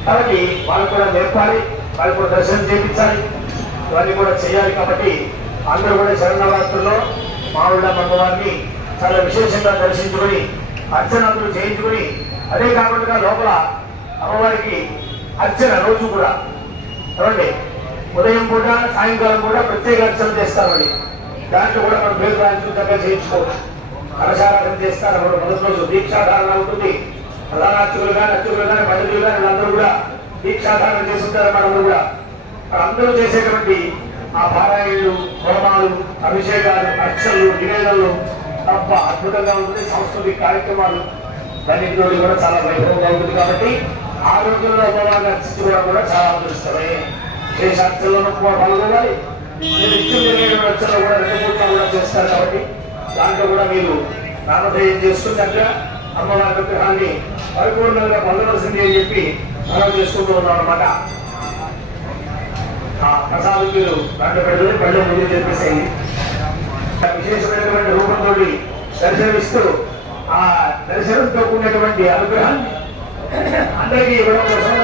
కాబట్టి వాళ్ళకు కూడా నేర్పాలి, వాళ్ళకి కూడా దర్శనం చేయించాలి, ఇవన్నీ కూడా చేయాలి. కాబట్టి అందరూ కూడా శరణవరాత్రుల్లో మావుళ్ళ అమ్మవారిని చాలా విశేషంగా దర్శించుకొని అర్చనాదులు చేయించుకొని, అదే కాకుండా లోపల అమ్మవారికి అర్చన రోజు కూడా చూడండి, ఉదయం పూట సాయంకాలం కూడా ప్రత్యేక అర్చన చేస్తామండి. దాంట్లో కూడా మనం పేరు రాయించుకుంటే చేయించుకోవచ్చు. కలశారాధన చేస్తారు. అప్పుడు మొదటి రోజు దీక్షాధారణ ఉంటుంది. ప్రధానార్చకులు కానీ అర్చకులు కానీ పండితులు కానీ వీళ్ళందరూ కూడా దీక్షాధారణ చేస్తుంటారు. మనం కూడా అందరూ చేసేటువంటి ఆ పారాయణలు, హోమాలు, అభిషేకాలు, అర్చనలు, నివేదనలు తప్ప అద్భుతంగా ఉంటుంది. సాంస్కృతిక కార్యక్రమాలు అన్నింటిలో కూడా చాలా వైభవంగా ఉంటుంది. కాబట్టి ఆ రోజుల్లో హోమాన్ని అర్చించుకోవడం కూడా చాలా అదృష్టమే. శేషార్చనలో పాల్గొనాలి. అర్చనలో కూడా 2 పూటలు కూడా చేస్తారు. కాబట్టి దాంట్లో కూడా మీరు నామధేయం చేసుకున్నాక అమ్మవారి విగ్రహాన్ని పరిపూర్ణంగా పొందవలసింది అని చెప్పి మనం చేసుకుంటూ ఉన్నాం అన్నమాట. ప్రసాదం మీరు దాంట్లో పెడుతుంది పళ్ళు ముందు చెప్పేసేయండి. విశేషమైనటువంటి రూపంతో దర్శనమిస్తూ ఆ దర్శనంతో కూడినటువంటి అనుగ్రహాన్ని అందరికీ ఇవ్వడం కోసం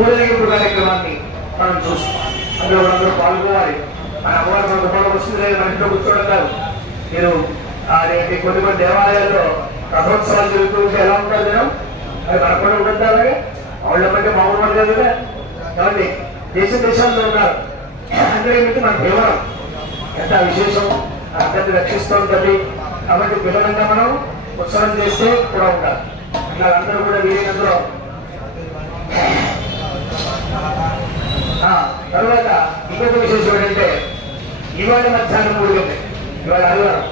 ఊరేగింపు కార్యక్రమాన్ని మనం చూస్తాం. అందులో అందరూ పాల్గొనాలి. మన అమ్మవారి మనకు పొలం వస్తుంది లేదు, మన ఇంట్లో కూర్చోవడం కాదు. మీరు అదేంటి కొన్ని దేవాలయాల్లో రథోత్సవాలు జరుగుతూ ఉంటే ఎలా ఉంటారు జనం? అది మనకుండా ఉంటుంది. అలాగే వాళ్ళ మధ్య మామూలు కాదు కదా. కాబట్టి దేశాల్లో ఉన్నారు. అందరి మన కేవలం ఎంత విశేషం అందరినీ రక్షిస్తూ ఉంటుంది. కాబట్టి పిల్లలంగా మనం ఉత్సవం చేస్తే కూడా ఉంటారు. ఇలా అందరూ కూడా వీరినందులో తర్వాత ఇంకొక విశేషం ఏంటంటే ఇవాళ మధ్యాహ్నం 3 గంటలకి, ఇవాళ ఆదివారం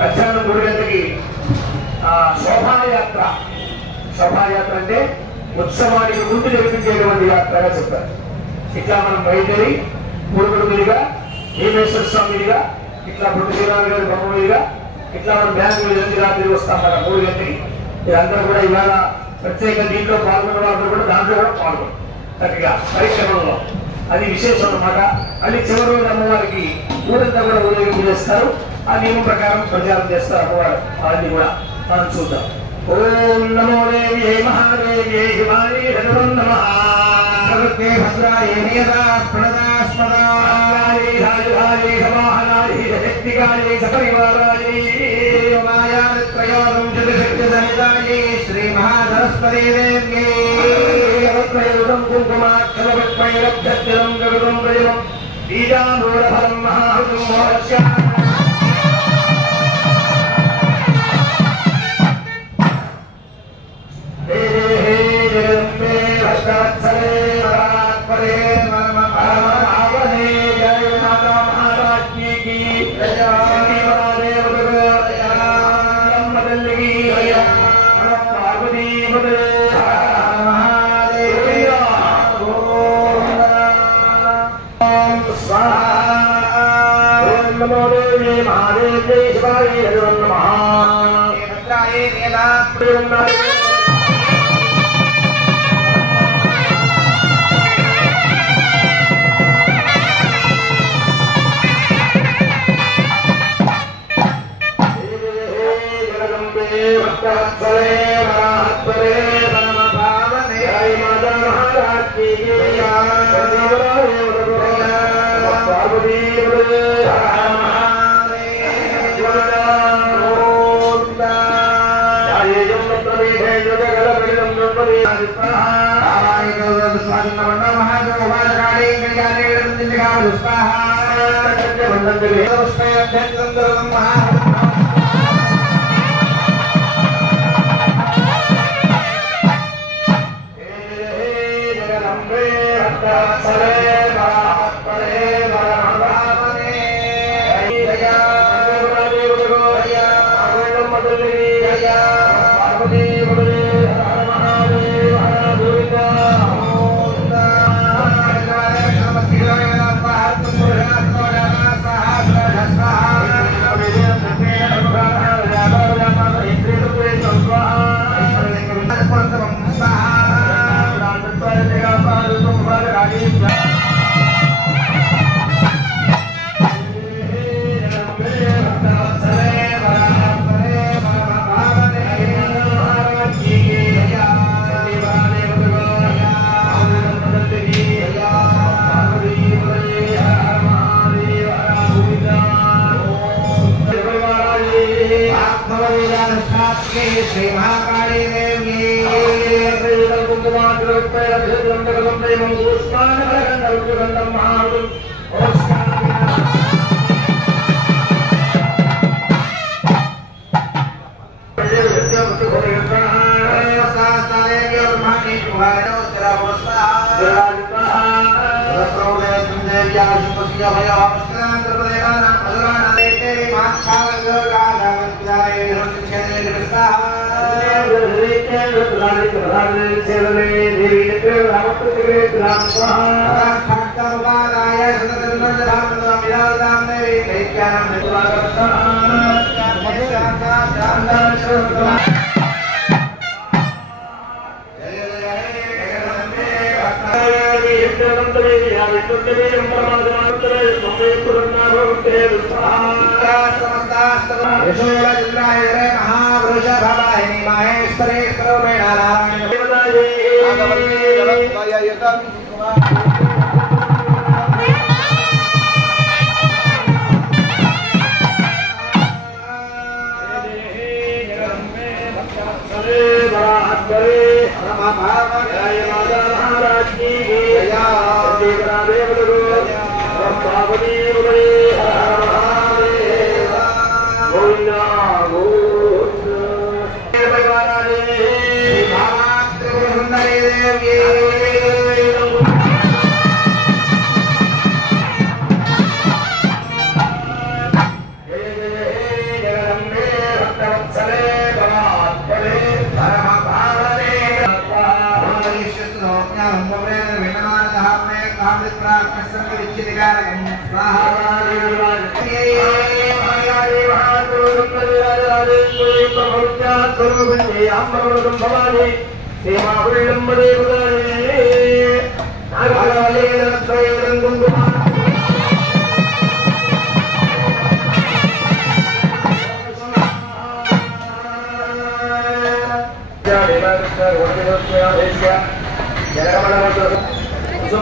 మధ్యాహ్నం 3 గంటలకి శోభాయాత్ర. శోభాయాత్ర అంటే ఉత్సవానికి ముందు జరిపించేటువంటి యాత్రగా చెప్తారు. ఇట్లా మనం బయలుదేరి మురుగుడు మీదుగా, భీమేశ్వర స్వామి మీదుగా, ఇట్లా పొట్టి శ్రీరాములు గారి బొమ్మ మీదుగా, ఇట్లా మనం బ్యాంకు మీద రాత్రి వస్తాం కదా 3 గంటలకి. మీరందరూ కూడా ఇవాళ ప్రత్యేక దీంట్లో పాల్గొన్న వాళ్ళు కూడా దాంట్లో కూడా పాల్గొన్నారు చక్కగా పరిక్రమంలో. అది విశేషం అన్నమాట. మళ్ళీ చివరి రోజు అమ్మవారికి ఊరంతా కూడా ఊరేగింపు చేస్తారు. ఆ నియమం ప్రకారం ప్రచారం చేస్తారు అమ్మవారు. అవన్నీ కూడా మనం చూద్దాం. ఓం నమో దేవ్యై మహాదేవ్యై శివాయై నమః. భగవతే భద్రాయ నియదా స్మరణాస్మదాయ రాజరాజే సమాహనాయ శక్తికాయ సపరివారాయ మాయాత్రయోగం జగశక్తి సహితాయ శ్రీ మహాసరస్వతీ దేవ్యై త్రయోగం కుంకుమాక్షరపట్మైరభ్యర్థిరం గరుడం ప్రజలం బీజామూలఫలం మహాహృతం మోక్ష श्री महाकाली देवी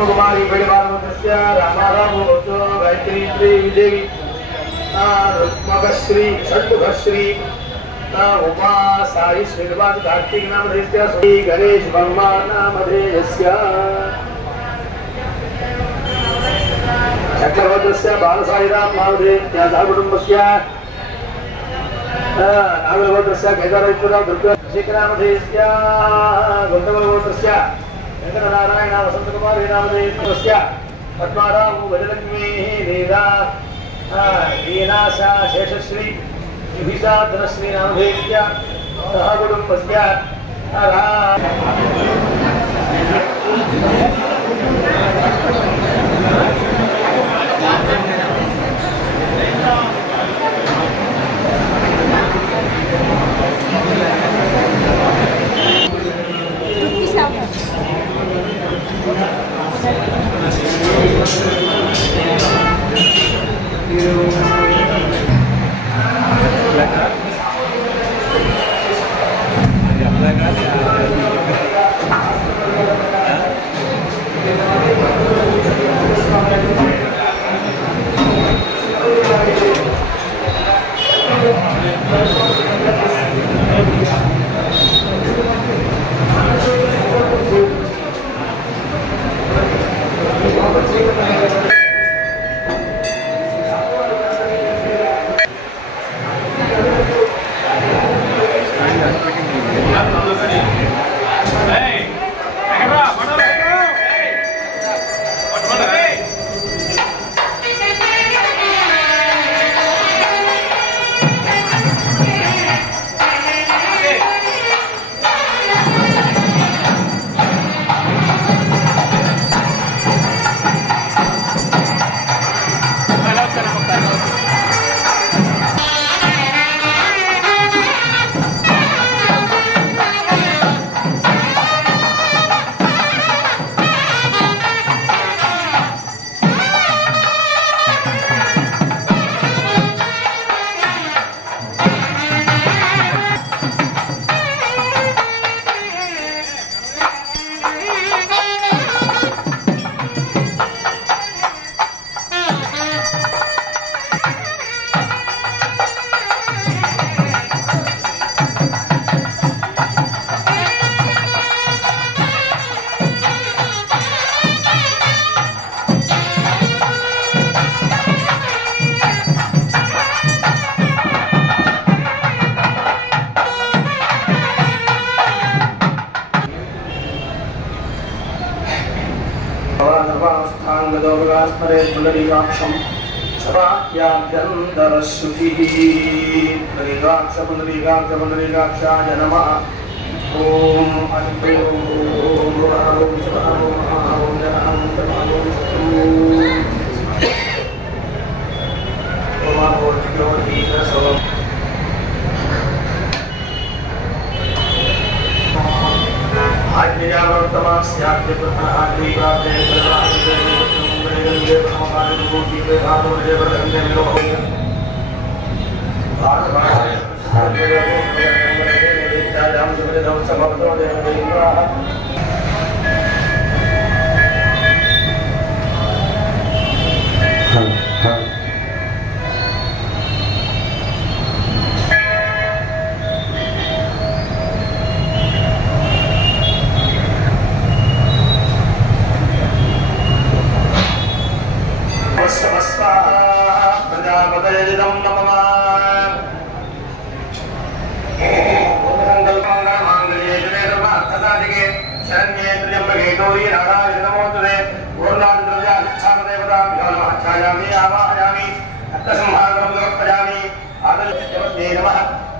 कुमारी गायत्री देवी रुक्मश्री षण्मुखश्री उमा साई श्रीनिवास कार्तिक नाम श्री गणेश वर्मा नाम चक्रवर्तस्य बालसाईराम नामधेय कुटुंबस्य नागरगोत्रस्य केदारेश्वरराव दुर्गा शेखरनामधेयस्य गुंडगोत्रस्य वेंकटनारायण वसंतकुमार नामधेयस्य पद्माराव गजलक्ष्मी लीला वीनाशा शेषश्री विभिषा धनश्री नामधेयस्य सह कुटुंबस्य नामदोगास्मरे पुनरीकाक्षं सभाभ्याभ्यन्तरश्रुतिः पुनरीकाक्षाय नमः। ओम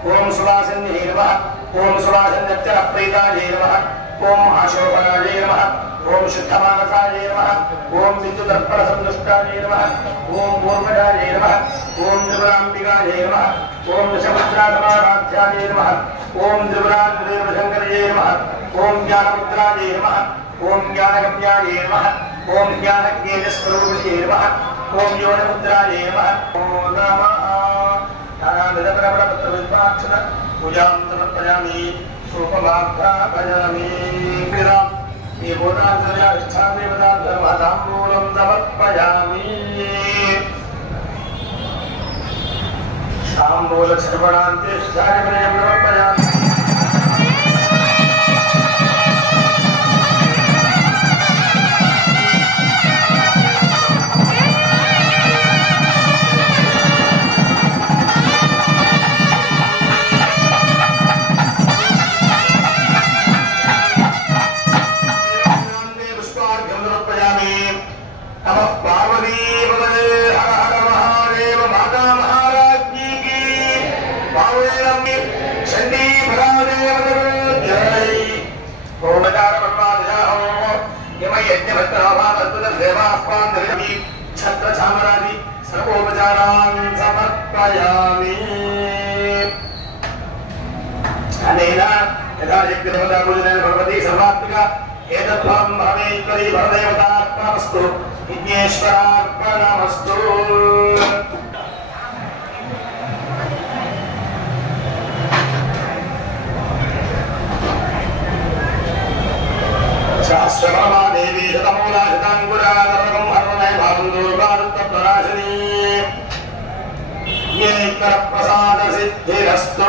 ओम सुवासिन्ये नमः। ओम सुवासिन्यप्रीताये नमः। ओम आशोभनाये नमः। ओम शुद्धमानसाये नमः। ओम विद्युदर्पणसन्तुष्टाये नमः। ओम पूर्वजाये नमः। ओम त्रिपुराम्बिकाये नमः। ओम दशमुद्रासमाराध्याये नमः। ओम त्रिपुरादेवशङ्करये नमः। ओम ज्ञानमुद्राये नमः। ओम ज्ञानगम्याये नमः। ओम ज्ञानज्ञेयस्वरूपिणे नमः। ओम योगमुद्राये नमः। ओम नमः पूजां समर्पयामि सोपमाभ्यापयामि ताम्बूलं समर्पयामि ताम्बूलक्षर्पणान्ते समर्पयामि छत्रचामरादि सर्वोपचारान् समर्पयामि। अनेन यथा यज्ञदेवता पूजनेन भगवती सर्वात्मिका एतद्फलं भवेश्वरी भवदेवतार्पणमस्तु विघ्नेश्वरार्पणमस्तु। शास्त्रपरमा देवी शतमूला शताङ्कुरा सर्वं हरणे भावन्दूर्वादत्तपराशनी येकरप्रसादसिद्धिरस्तु।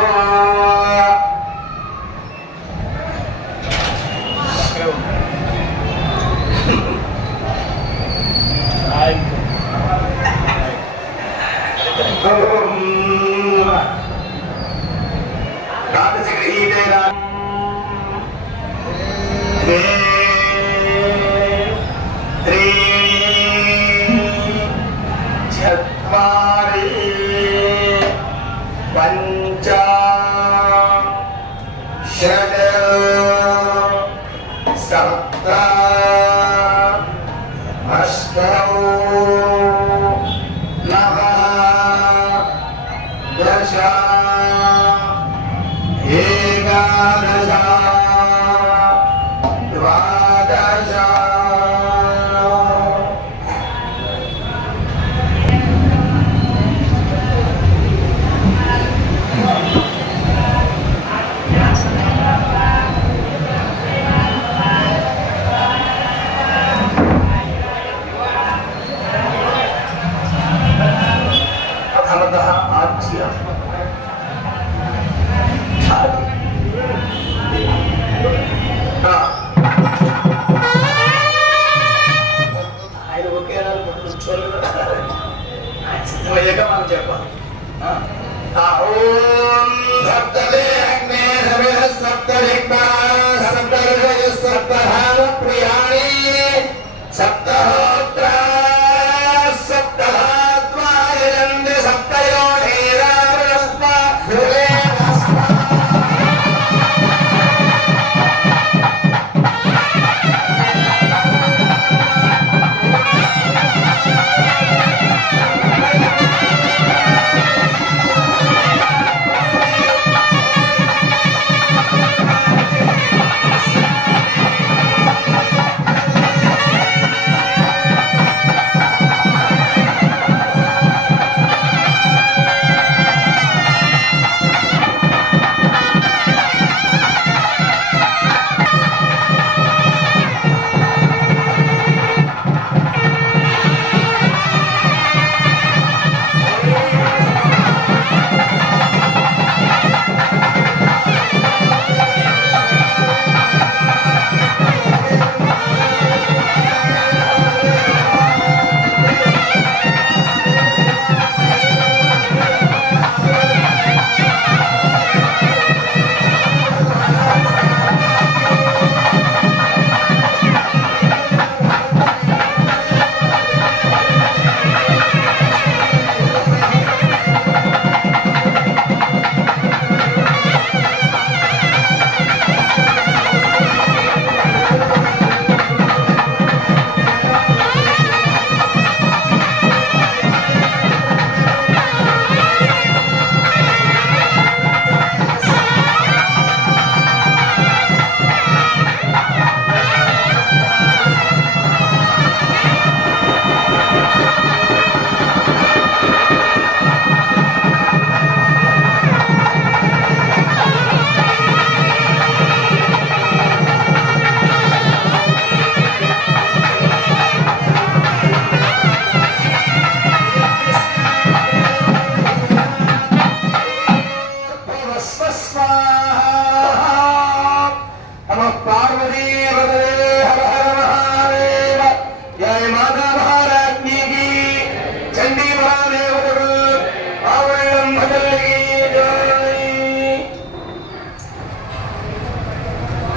पंच षड सप्त अष्टौ नव दश एकादश द्वादश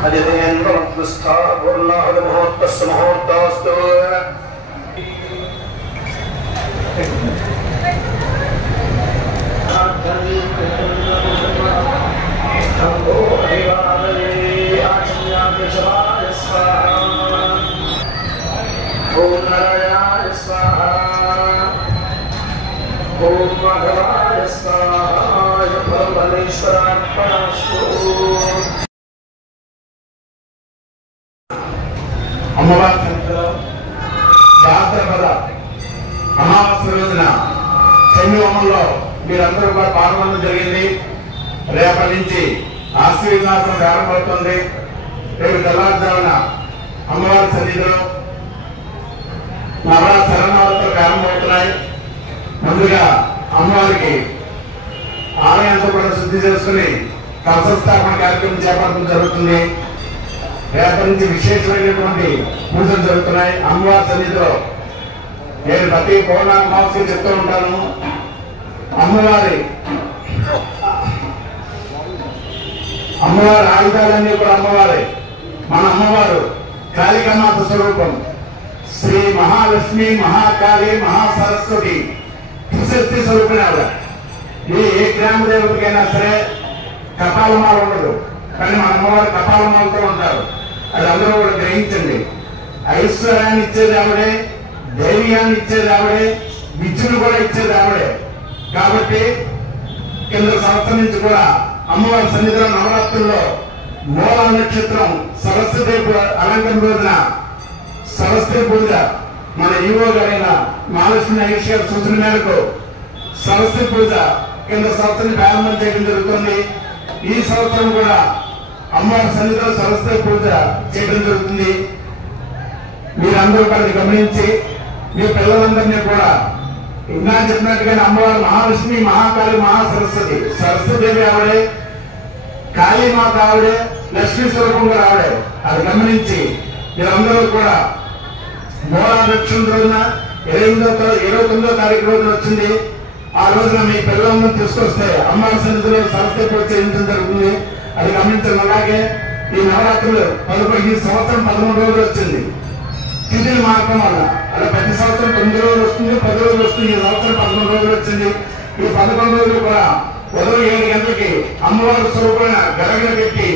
అదిదేంద్రముత్స్థా పూర్ణాహుత ముహూర్తస్సు ముహూర్తోస్తు ఓం నారాయణాయ స్వాహ ఓం మాధవాయ స్వాహ పరమేశ్వరార్పణమస్తు. అమ్మవారి సన్నిధిలో భాద్రపద అమావాస్య రోజున చండీహోమంలో మీరందరూ కూడా పాల్గొనడం జరిగింది. రేపటి నుంచి ఆశ్వయుజమాసం ప్రారంభమవుతుంది. రేపు తెల్లవారుజామున అమ్మవారి సన్నిధిలో నవరాత్రి శరణాలతో ప్రారంభమవుతున్నాయి. ముందుగా అమ్మవారికి ఆలయంతో కూడా శుద్ధి చేసుకుని కలశస్థాపన కార్యక్రమం చేపట్టడం జరుగుతుంది. రేపటి నుంచి విశేషమైనటువంటి పూజలు జరుగుతున్నాయి. అమ్మవారి సన్నిధిలో నేను ప్రతి పౌర్ణమి అమావాస్య చెప్తూ ఉంటాను. అమ్మవారి ఆయుధాలన్నీ కూడా అమ్మవారి. మన అమ్మవారు కాళికామాత స్వరూపం. శ్రీ మహాలక్ష్మి, మహాకాళి, మహాసరస్వతి త్రిశక్తి స్వరూపిణి ఆవిడ. ఏ గ్రామ దేవతకైనా సరే కపాలమాల ఉండదు, కానీ మన అమ్మవారు కపాలమాలతో ఉంటారు. అది అందరూ కూడా గ్రహించండి. ఐశ్వర్యాన్ని ఇచ్చేది ఆవిడే, ధైర్యాన్ని ఇచ్చేది ఆవిడే, విద్యను కూడా ఇచ్చేది ఆవిడే. కాబట్టి కింద సంవత్సరం నుంచి కూడా అమ్మవారి సన్నిధిలో నవరాత్రుల్లో మూల నక్షత్రం సరస్వతి అలంకరణ రోజున సరస్వతి పూజ మన ఈవో గారైన మహాలక్ష్మి నాగేష్ గారి సూచన మేరకు సరస్వతి పూజ కింద సంవత్సరం ప్రారంభం చేయడం జరుగుతుంది. ఈ సంవత్సరం కూడా అమ్మవారి సన్నిధిలో సరస్వతి పూజ చేయడం జరుగుతుంది. మీరందరూ కూడా గమనించి మీ పిల్లలందరినీ కూడా ఇంకా చెప్పినట్టుగానే అమ్మవారు మహాలక్ష్మి, మహాకాళి, మహాసరస్వతి. సరస్వతి దేవి ఆవిడే, కాళీమాత ఆవిడే, లక్ష్మీ స్వరూపం కూడా ఆవిడే. అది గమనించి మీరందరూ కూడా మూలా నక్షత్రం రోజున 29వ తారీఖు రోజున వచ్చింది. ఆ రోజున మీ పిల్లలందరూ తీసుకొస్తే అమ్మవారి సన్నిధిలో సరస్వతి పూజ చేయించడం జరుగుతుంది. అది గమనించండి. అలాగే ఈ నవరాత్రులు ఈ సంవత్సరం 13 రోజులు వచ్చింది. తిథులు మార్గం వల్ల అలా ప్రతి సంవత్సరం 9 రోజులు వస్తుంది, 10 రోజులు వస్తుంది. ఈ సంవత్సరం 11 రోజులు వచ్చింది. ఈ 11 రోజులు కూడా ఉదయం 7 గంటలకి అమ్మవారి స్వరూపమైన గడగడ పెట్టి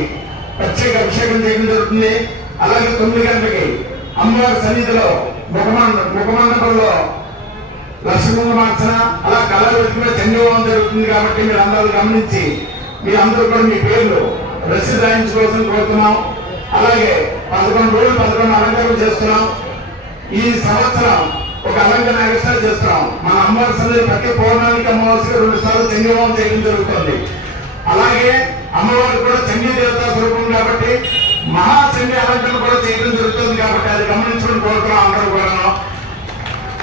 ప్రత్యేక అభిషేకం చేయడం జరుగుతుంది. అలాగే 9 గంటలకి అమ్మవారి సన్నిధిలో ముఖమండపంలో లక్ష్మీమార్చన, అలా కళావేదికలో చండీహోమం జరుగుతుంది. కాబట్టి మీరు అందరూ గమనించి మీరందరూ కూడా మీ పేర్లు రసీదు రాయించుకోవాల్సిన కోరుతున్నాం. అలాగే 11 రోజులు 11 అలంకరణ చేస్తున్నాం. ఈ సంవత్సరం ఒక అలంకరణ ఎక్స్ట్రా చేస్తున్నాం. మన అమ్మవారి సన్నిధి ప్రతి పౌర్ణానికి అమ్మవారికి 2 సార్లు చండీహోమం చేయడం జరుగుతుంది. అలాగే అమ్మవారికి కూడా చండీ దేవతా స్వరూపం కాబట్టి మహాచండీ అలంకరణ కూడా చేయడం జరుగుతుంది. కాబట్టి అది గమనించుకుని కోరుతున్నాం అందరూ కూడా.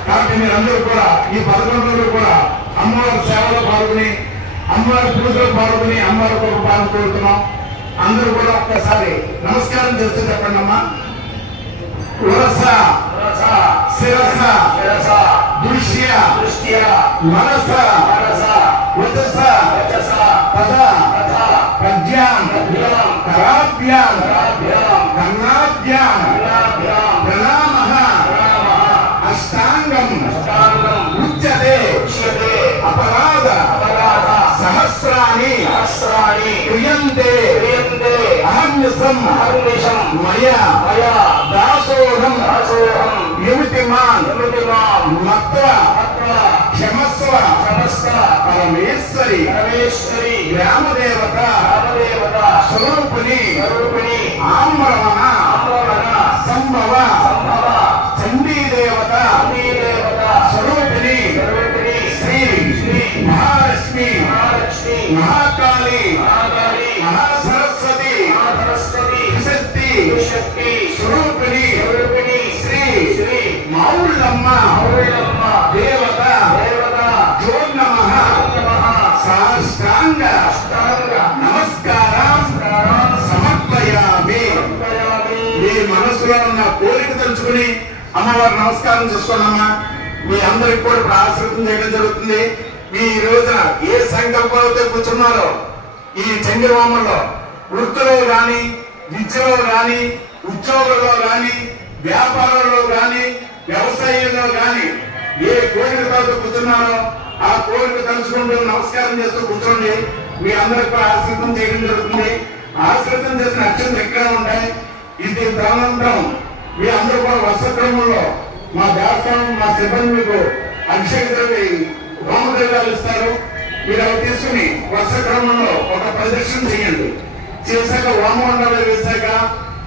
కాబట్టి మీరందరూ కూడా ఈ 11 రోజులు కూడా అమ్మవారి సేవలో పాల్గొని, అమ్మవారి పూజలో పాల్గొని అమ్మవారి కొరకు పాల్గొంటున్నాం. అందరూ కూడా ఒక్కసారి నమస్కారం చేస్తూ చెప్పండి అమ్మా. ఉరస శిరస దృశ్య మనస వచస పద ప్రజ్ఞాం కరాభ్యాం కర్ణాభ్యాం ప్రణామః అష్టాంగం ఉచ్యతే అపరాధ సహస్రాణి క్రియంతే అహర్నిశం మయా దాసోహం యమితిమాన్ మత్వ క్షమస్వ పరమేశ్వరి గ్రామదేవత స్వరూపిణి ఆమ్రమణ సంభవ చండీ దేవత స్వరూపిణి శ్రీ మహాలక్ష్మి మహాకాళి మహాసరస్వతి శక్తి స్వరూపిణి శ్రీ మౌళ్ళమ్మ దేవత జోన్నమః సాష్టాంగ నమస్కారం సమర్పయామి. మీ మనసులో ఉన్న కోరిక తెలుసుకుని అమ్మవారు నమస్కారం చేసుకోండమ్మా. మీ అందరికి కూడా ఇప్పుడు ఆశీర్వదం చేయడం జరుగుతుంది. మీ ఈ రోజున ఏ సంకల్పాలతో కూర్చున్నారో ఈ చండీహోమంలో వృత్తిలో గాని విద్యలో కానీ, ఉద్యోగంలో కానీ, వ్యాపారంలో కానీ, వ్యవసాయంలో కానీ ఏ కోరికతో కూర్చున్నారో ఆ కోరిక తలుచుకుంటూ నమస్కారం చేస్తూ కూర్చోండి. మీ అందరికి ఆశ్రితం చేయడం జరుగుతుంది. ఆశ్రితం చేసిన అక్షంతలు ఎక్కడ ఉంటాయి. ఇది తదనంతరం మీ అందరూ కూడా వర్షక్రమంలో మా దేవస్థానం మా సిబ్బంది మీకు అభిషేక ద్రవ్య హోమద్రవ్యాలు ఇస్తారు. మీరు అవి తీసుకుని వర్షక్రమంలో ఒక ప్రదక్షిణ చేయండి. చేశాక హోమమండలు వేశాక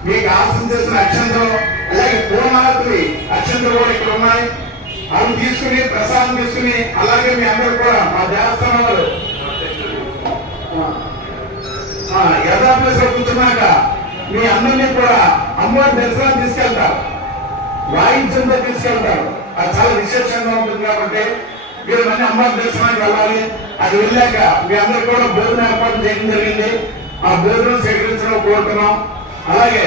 మీకు ఆసనం చేసిన అక్షంతలు అలాగే పూర్ణావతి అక్షంతలు కూడా ఇక్కడ ఉన్నాయి. అవి తీసుకుని ప్రసాదం తీసుకుని అలాగే మీ అందరూ కూడా మా దేవస్థానం వారు యథాప్లేస్లో కూర్చున్నాక మీ అందరినీ కూడా అమ్మవారి దర్శనాన్ని తీసుకెళ్తారు. వాయిద్యంతో తీసుకెళ్తారు. అది చాలా విశేషంగా ఉంటుంది కాబట్టి మీరు మళ్ళీ అమ్మవారి దర్శనానికి వెళ్ళాలి. అది వెళ్ళాక మీ అందరూ కూడా భోజనం ఏర్పాటు చేయడం జరిగింది. ఆ భోజనం సేకరించడం కోరుతున్నాం. అలాగే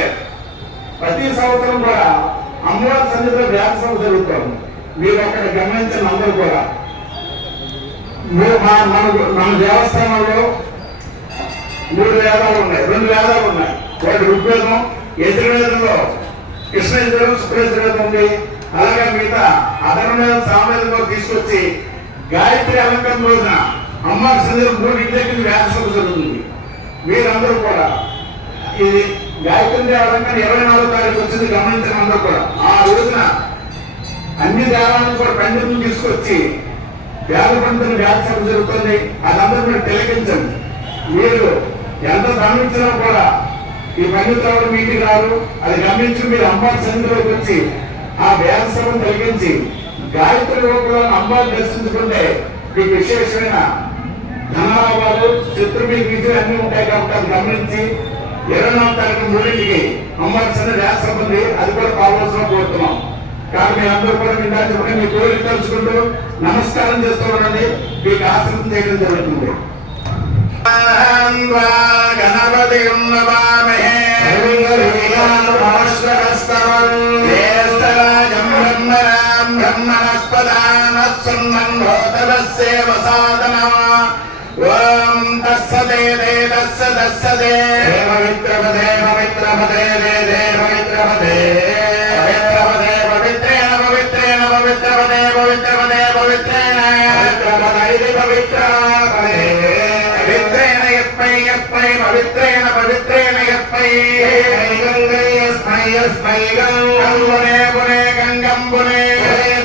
ప్రతి సంవత్సరం కూడా అమ్మవారి సన్నిధిలో వ్యాస సభ జరుగుతుంది. మీరు అక్కడ గమనించిన అందరూ కూడా మన దేవస్థానంలో 3 వేదాలు ఉన్నాయి, 2 వేదాలు ఉన్నాయి. వాటి ఋగ్వేదం, యజుర్వేదంలో కృష్ణయజుర్వేదం, శుక్రయజుర్వేదం ఉంది. అలాగే మిగతా అధర్వవేదం, సామవేదంలో తీసుకొచ్చి గాయత్రి అలంకరణ రోజున అమ్మవారి సన్నిధిలో 3 ఇంటి దగ్గర వ్యాస సభ జరుగుతుంది. మీరందరూ కూడా ఇది గాయత్రి అలంకరణ 24వ తారీఖు వచ్చింది. గమనించిన అందరూ కూడా ఆ రోజున అన్ని దేవాలను కూడా పండితులను తీసుకొచ్చి వేద పండితులు వ్యాస సభ జరుగుతుంది. అదందరూ మీరు తిలకించండి. మీరు ఎంత గమనించినా కూడా ఈ పండితులు మీ ఇంటికి రారు. అది గమనించి మీరు అమ్మవారి సన్నిధిలోకి వచ్చి ఆ వేద సభను తొలగించి గాయత్రి రూపంలో అమ్మవారిని దర్శించుకుంటే మీకు విశేషమైన ధనలాభాలు, శత్రువులకు విజయం అన్ని ఉంటాయి. కాబట్టి అది గమనించి 24వ తారీఖు 3ంటికి అమ్మవారి సన్నిధి వేద సభ ఉంది. అది కూడా పాల్గొనడం కోరుతున్నాం. కానీ మీ అందరూ కూడా మీ దాచుకుంటే మీ కోరిక తలుచుకుంటూ నమస్కారం చేస్తూ ఉండండి. మీకు ఆశ్రమం చేయడం జరుగుతుంది. గణపతి పవిత్రేణ పవిత్రేణ గంగునే గంగంబునే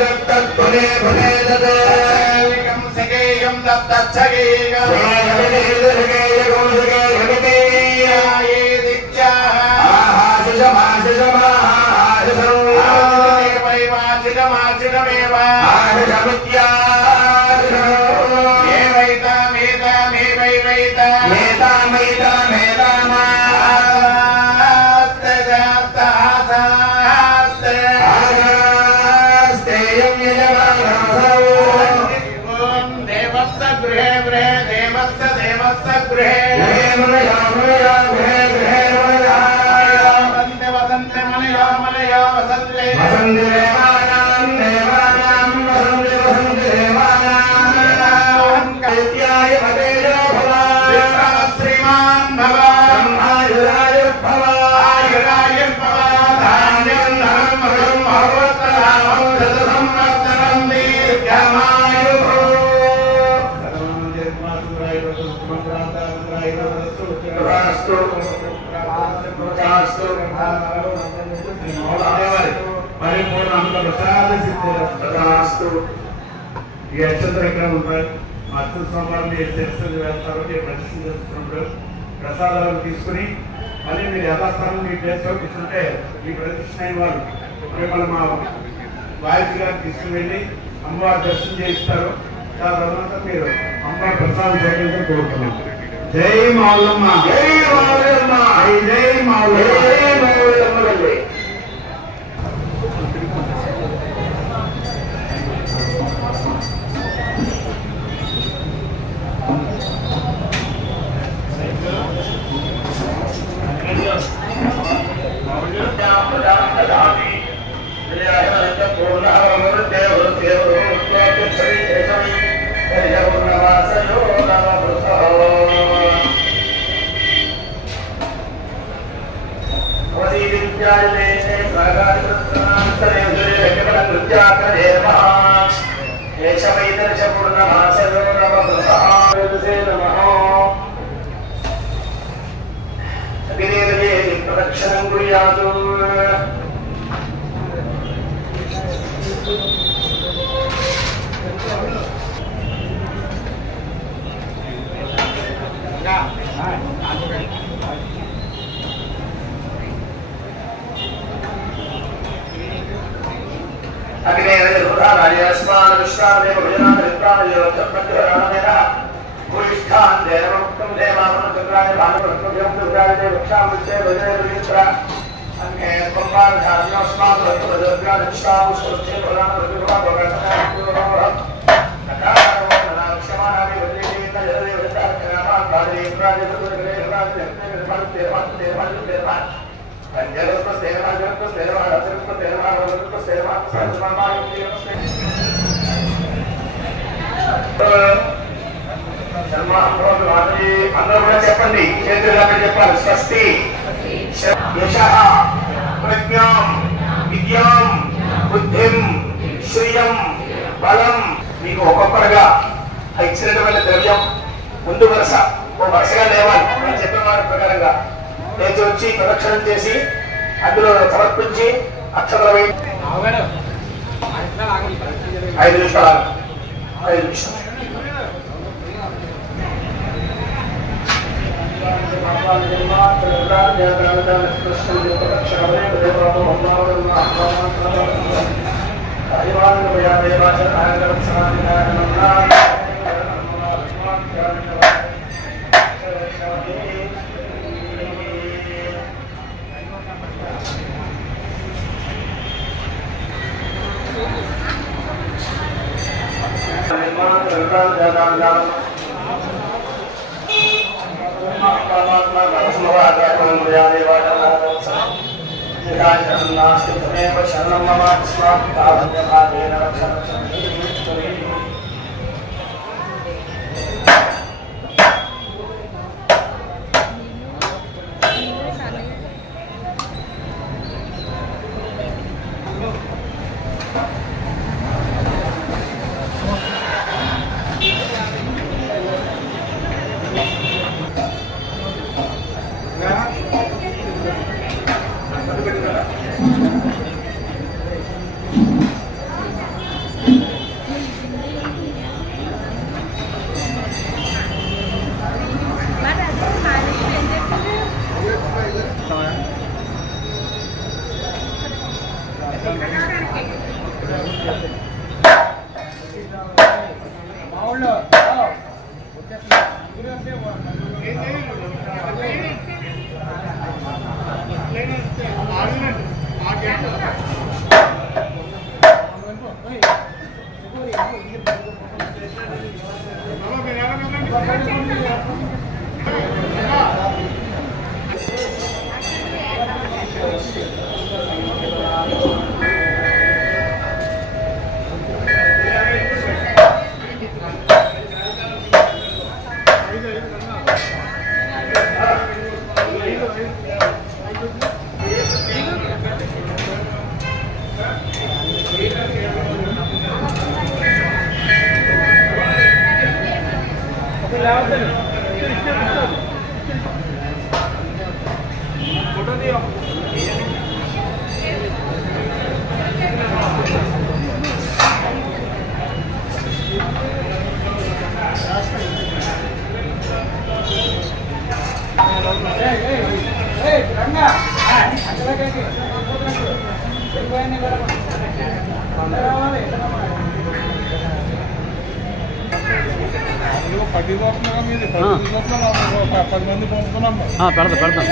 దత్తత్తునే సగేయం దత్తచ్చగేయం ఈ అక్షంతలు ఎక్కడ ఉంటాయి. అక్షర సోమవారం చర్చలు వేస్తారు. ప్రదర్శన చేస్తున్నప్పుడు ప్రసాదాలను తీసుకుని మళ్ళీ మీరు యథాస్థానం మీ ప్లేస్లో కూర్చుంటే ఈ ప్రదర్శన అయిన వాళ్ళు మిమ్మల్ని మా వాయిస్ గారు తీసుకుని వెళ్ళి అమ్మవారి దర్శనం చేయిస్తారు. దాని తర్వాత మీరు అమ్మవారి ప్రసాదం సేకరించడం కోరుతున్నాం. జై మావులమ్మ, జై మావులమ్మ, జై మావులమ్మ, జై మావులమ్మ. ప్రదక్షిణం కుర్యాతు అగ్నేయస్మాన్ విశ్రామదేవ భజనాథ విప్రాణదేవ చక్రదేవ భూయిష్ఠాన్ దేవముక్తం దేవామన చక్రాయ భానుభక్తుభ్యం దుర్గాయ వృక్షామృత్యే భజనేంద్ర అంగే కుంభార్ ధాన్యోస్మాన్ భక్తుభద్రగ్రా నిష్ఠాం సురక్షే ప్రధాన ప్రతిభా భగవతః నకారో ననాక్షమానామి భజనేంద్ర జలదేవ విద్యాక్షరామాన్ భారతీయ ప్రతిభే అందరూ కూడా చెప్పండి, చేతులు చెప్పాలి. స్వస్తి యశః ప్రజ్ఞాం విద్యాం బుద్ధిం శ్రియం బలం. మీకు ఒక్కొక్కరుగా ఇచ్చినటువంటి ద్రవ్యం ముందు వరుస ఓ వరుసగా లేవాలి. నేను చెప్పిన వారి ప్రకారంగా లేచి వచ్చి ప్రదక్షిణం చేసి అందులో సమర్పించి అక్షతలు వేయి. 5 నిమిషాలు 5 నిమిషాలు. పెడతాం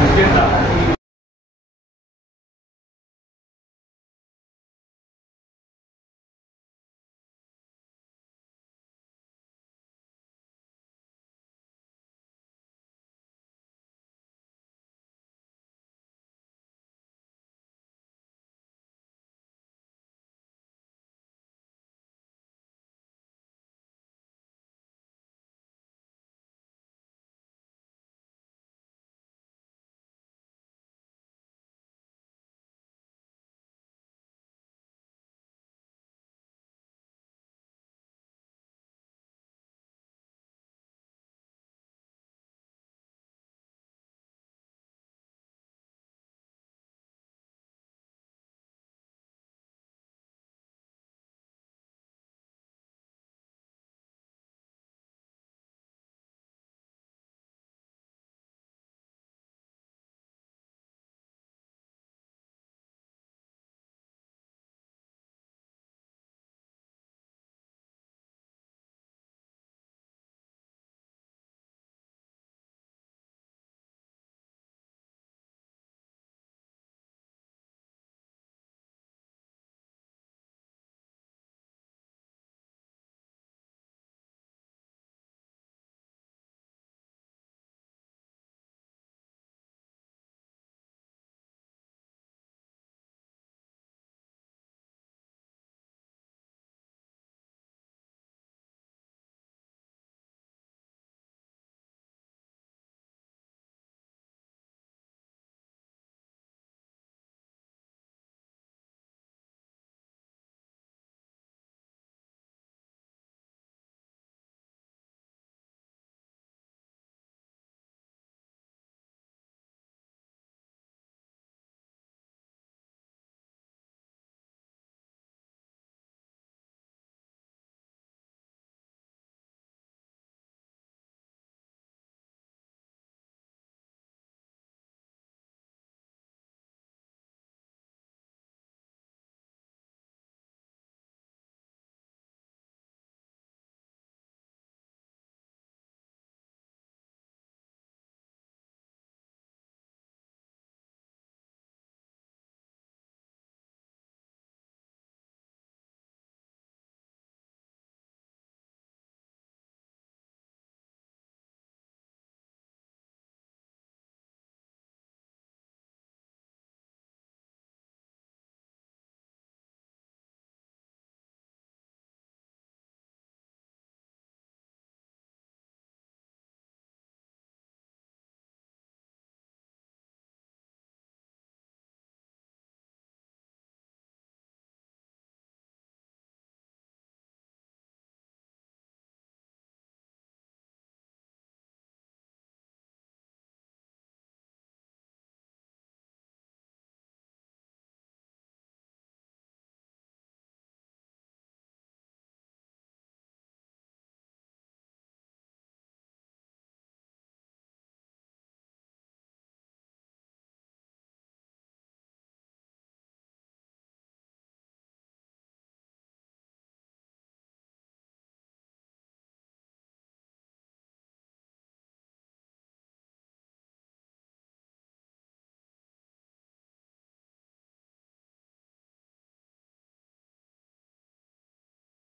ముఖ్యంగా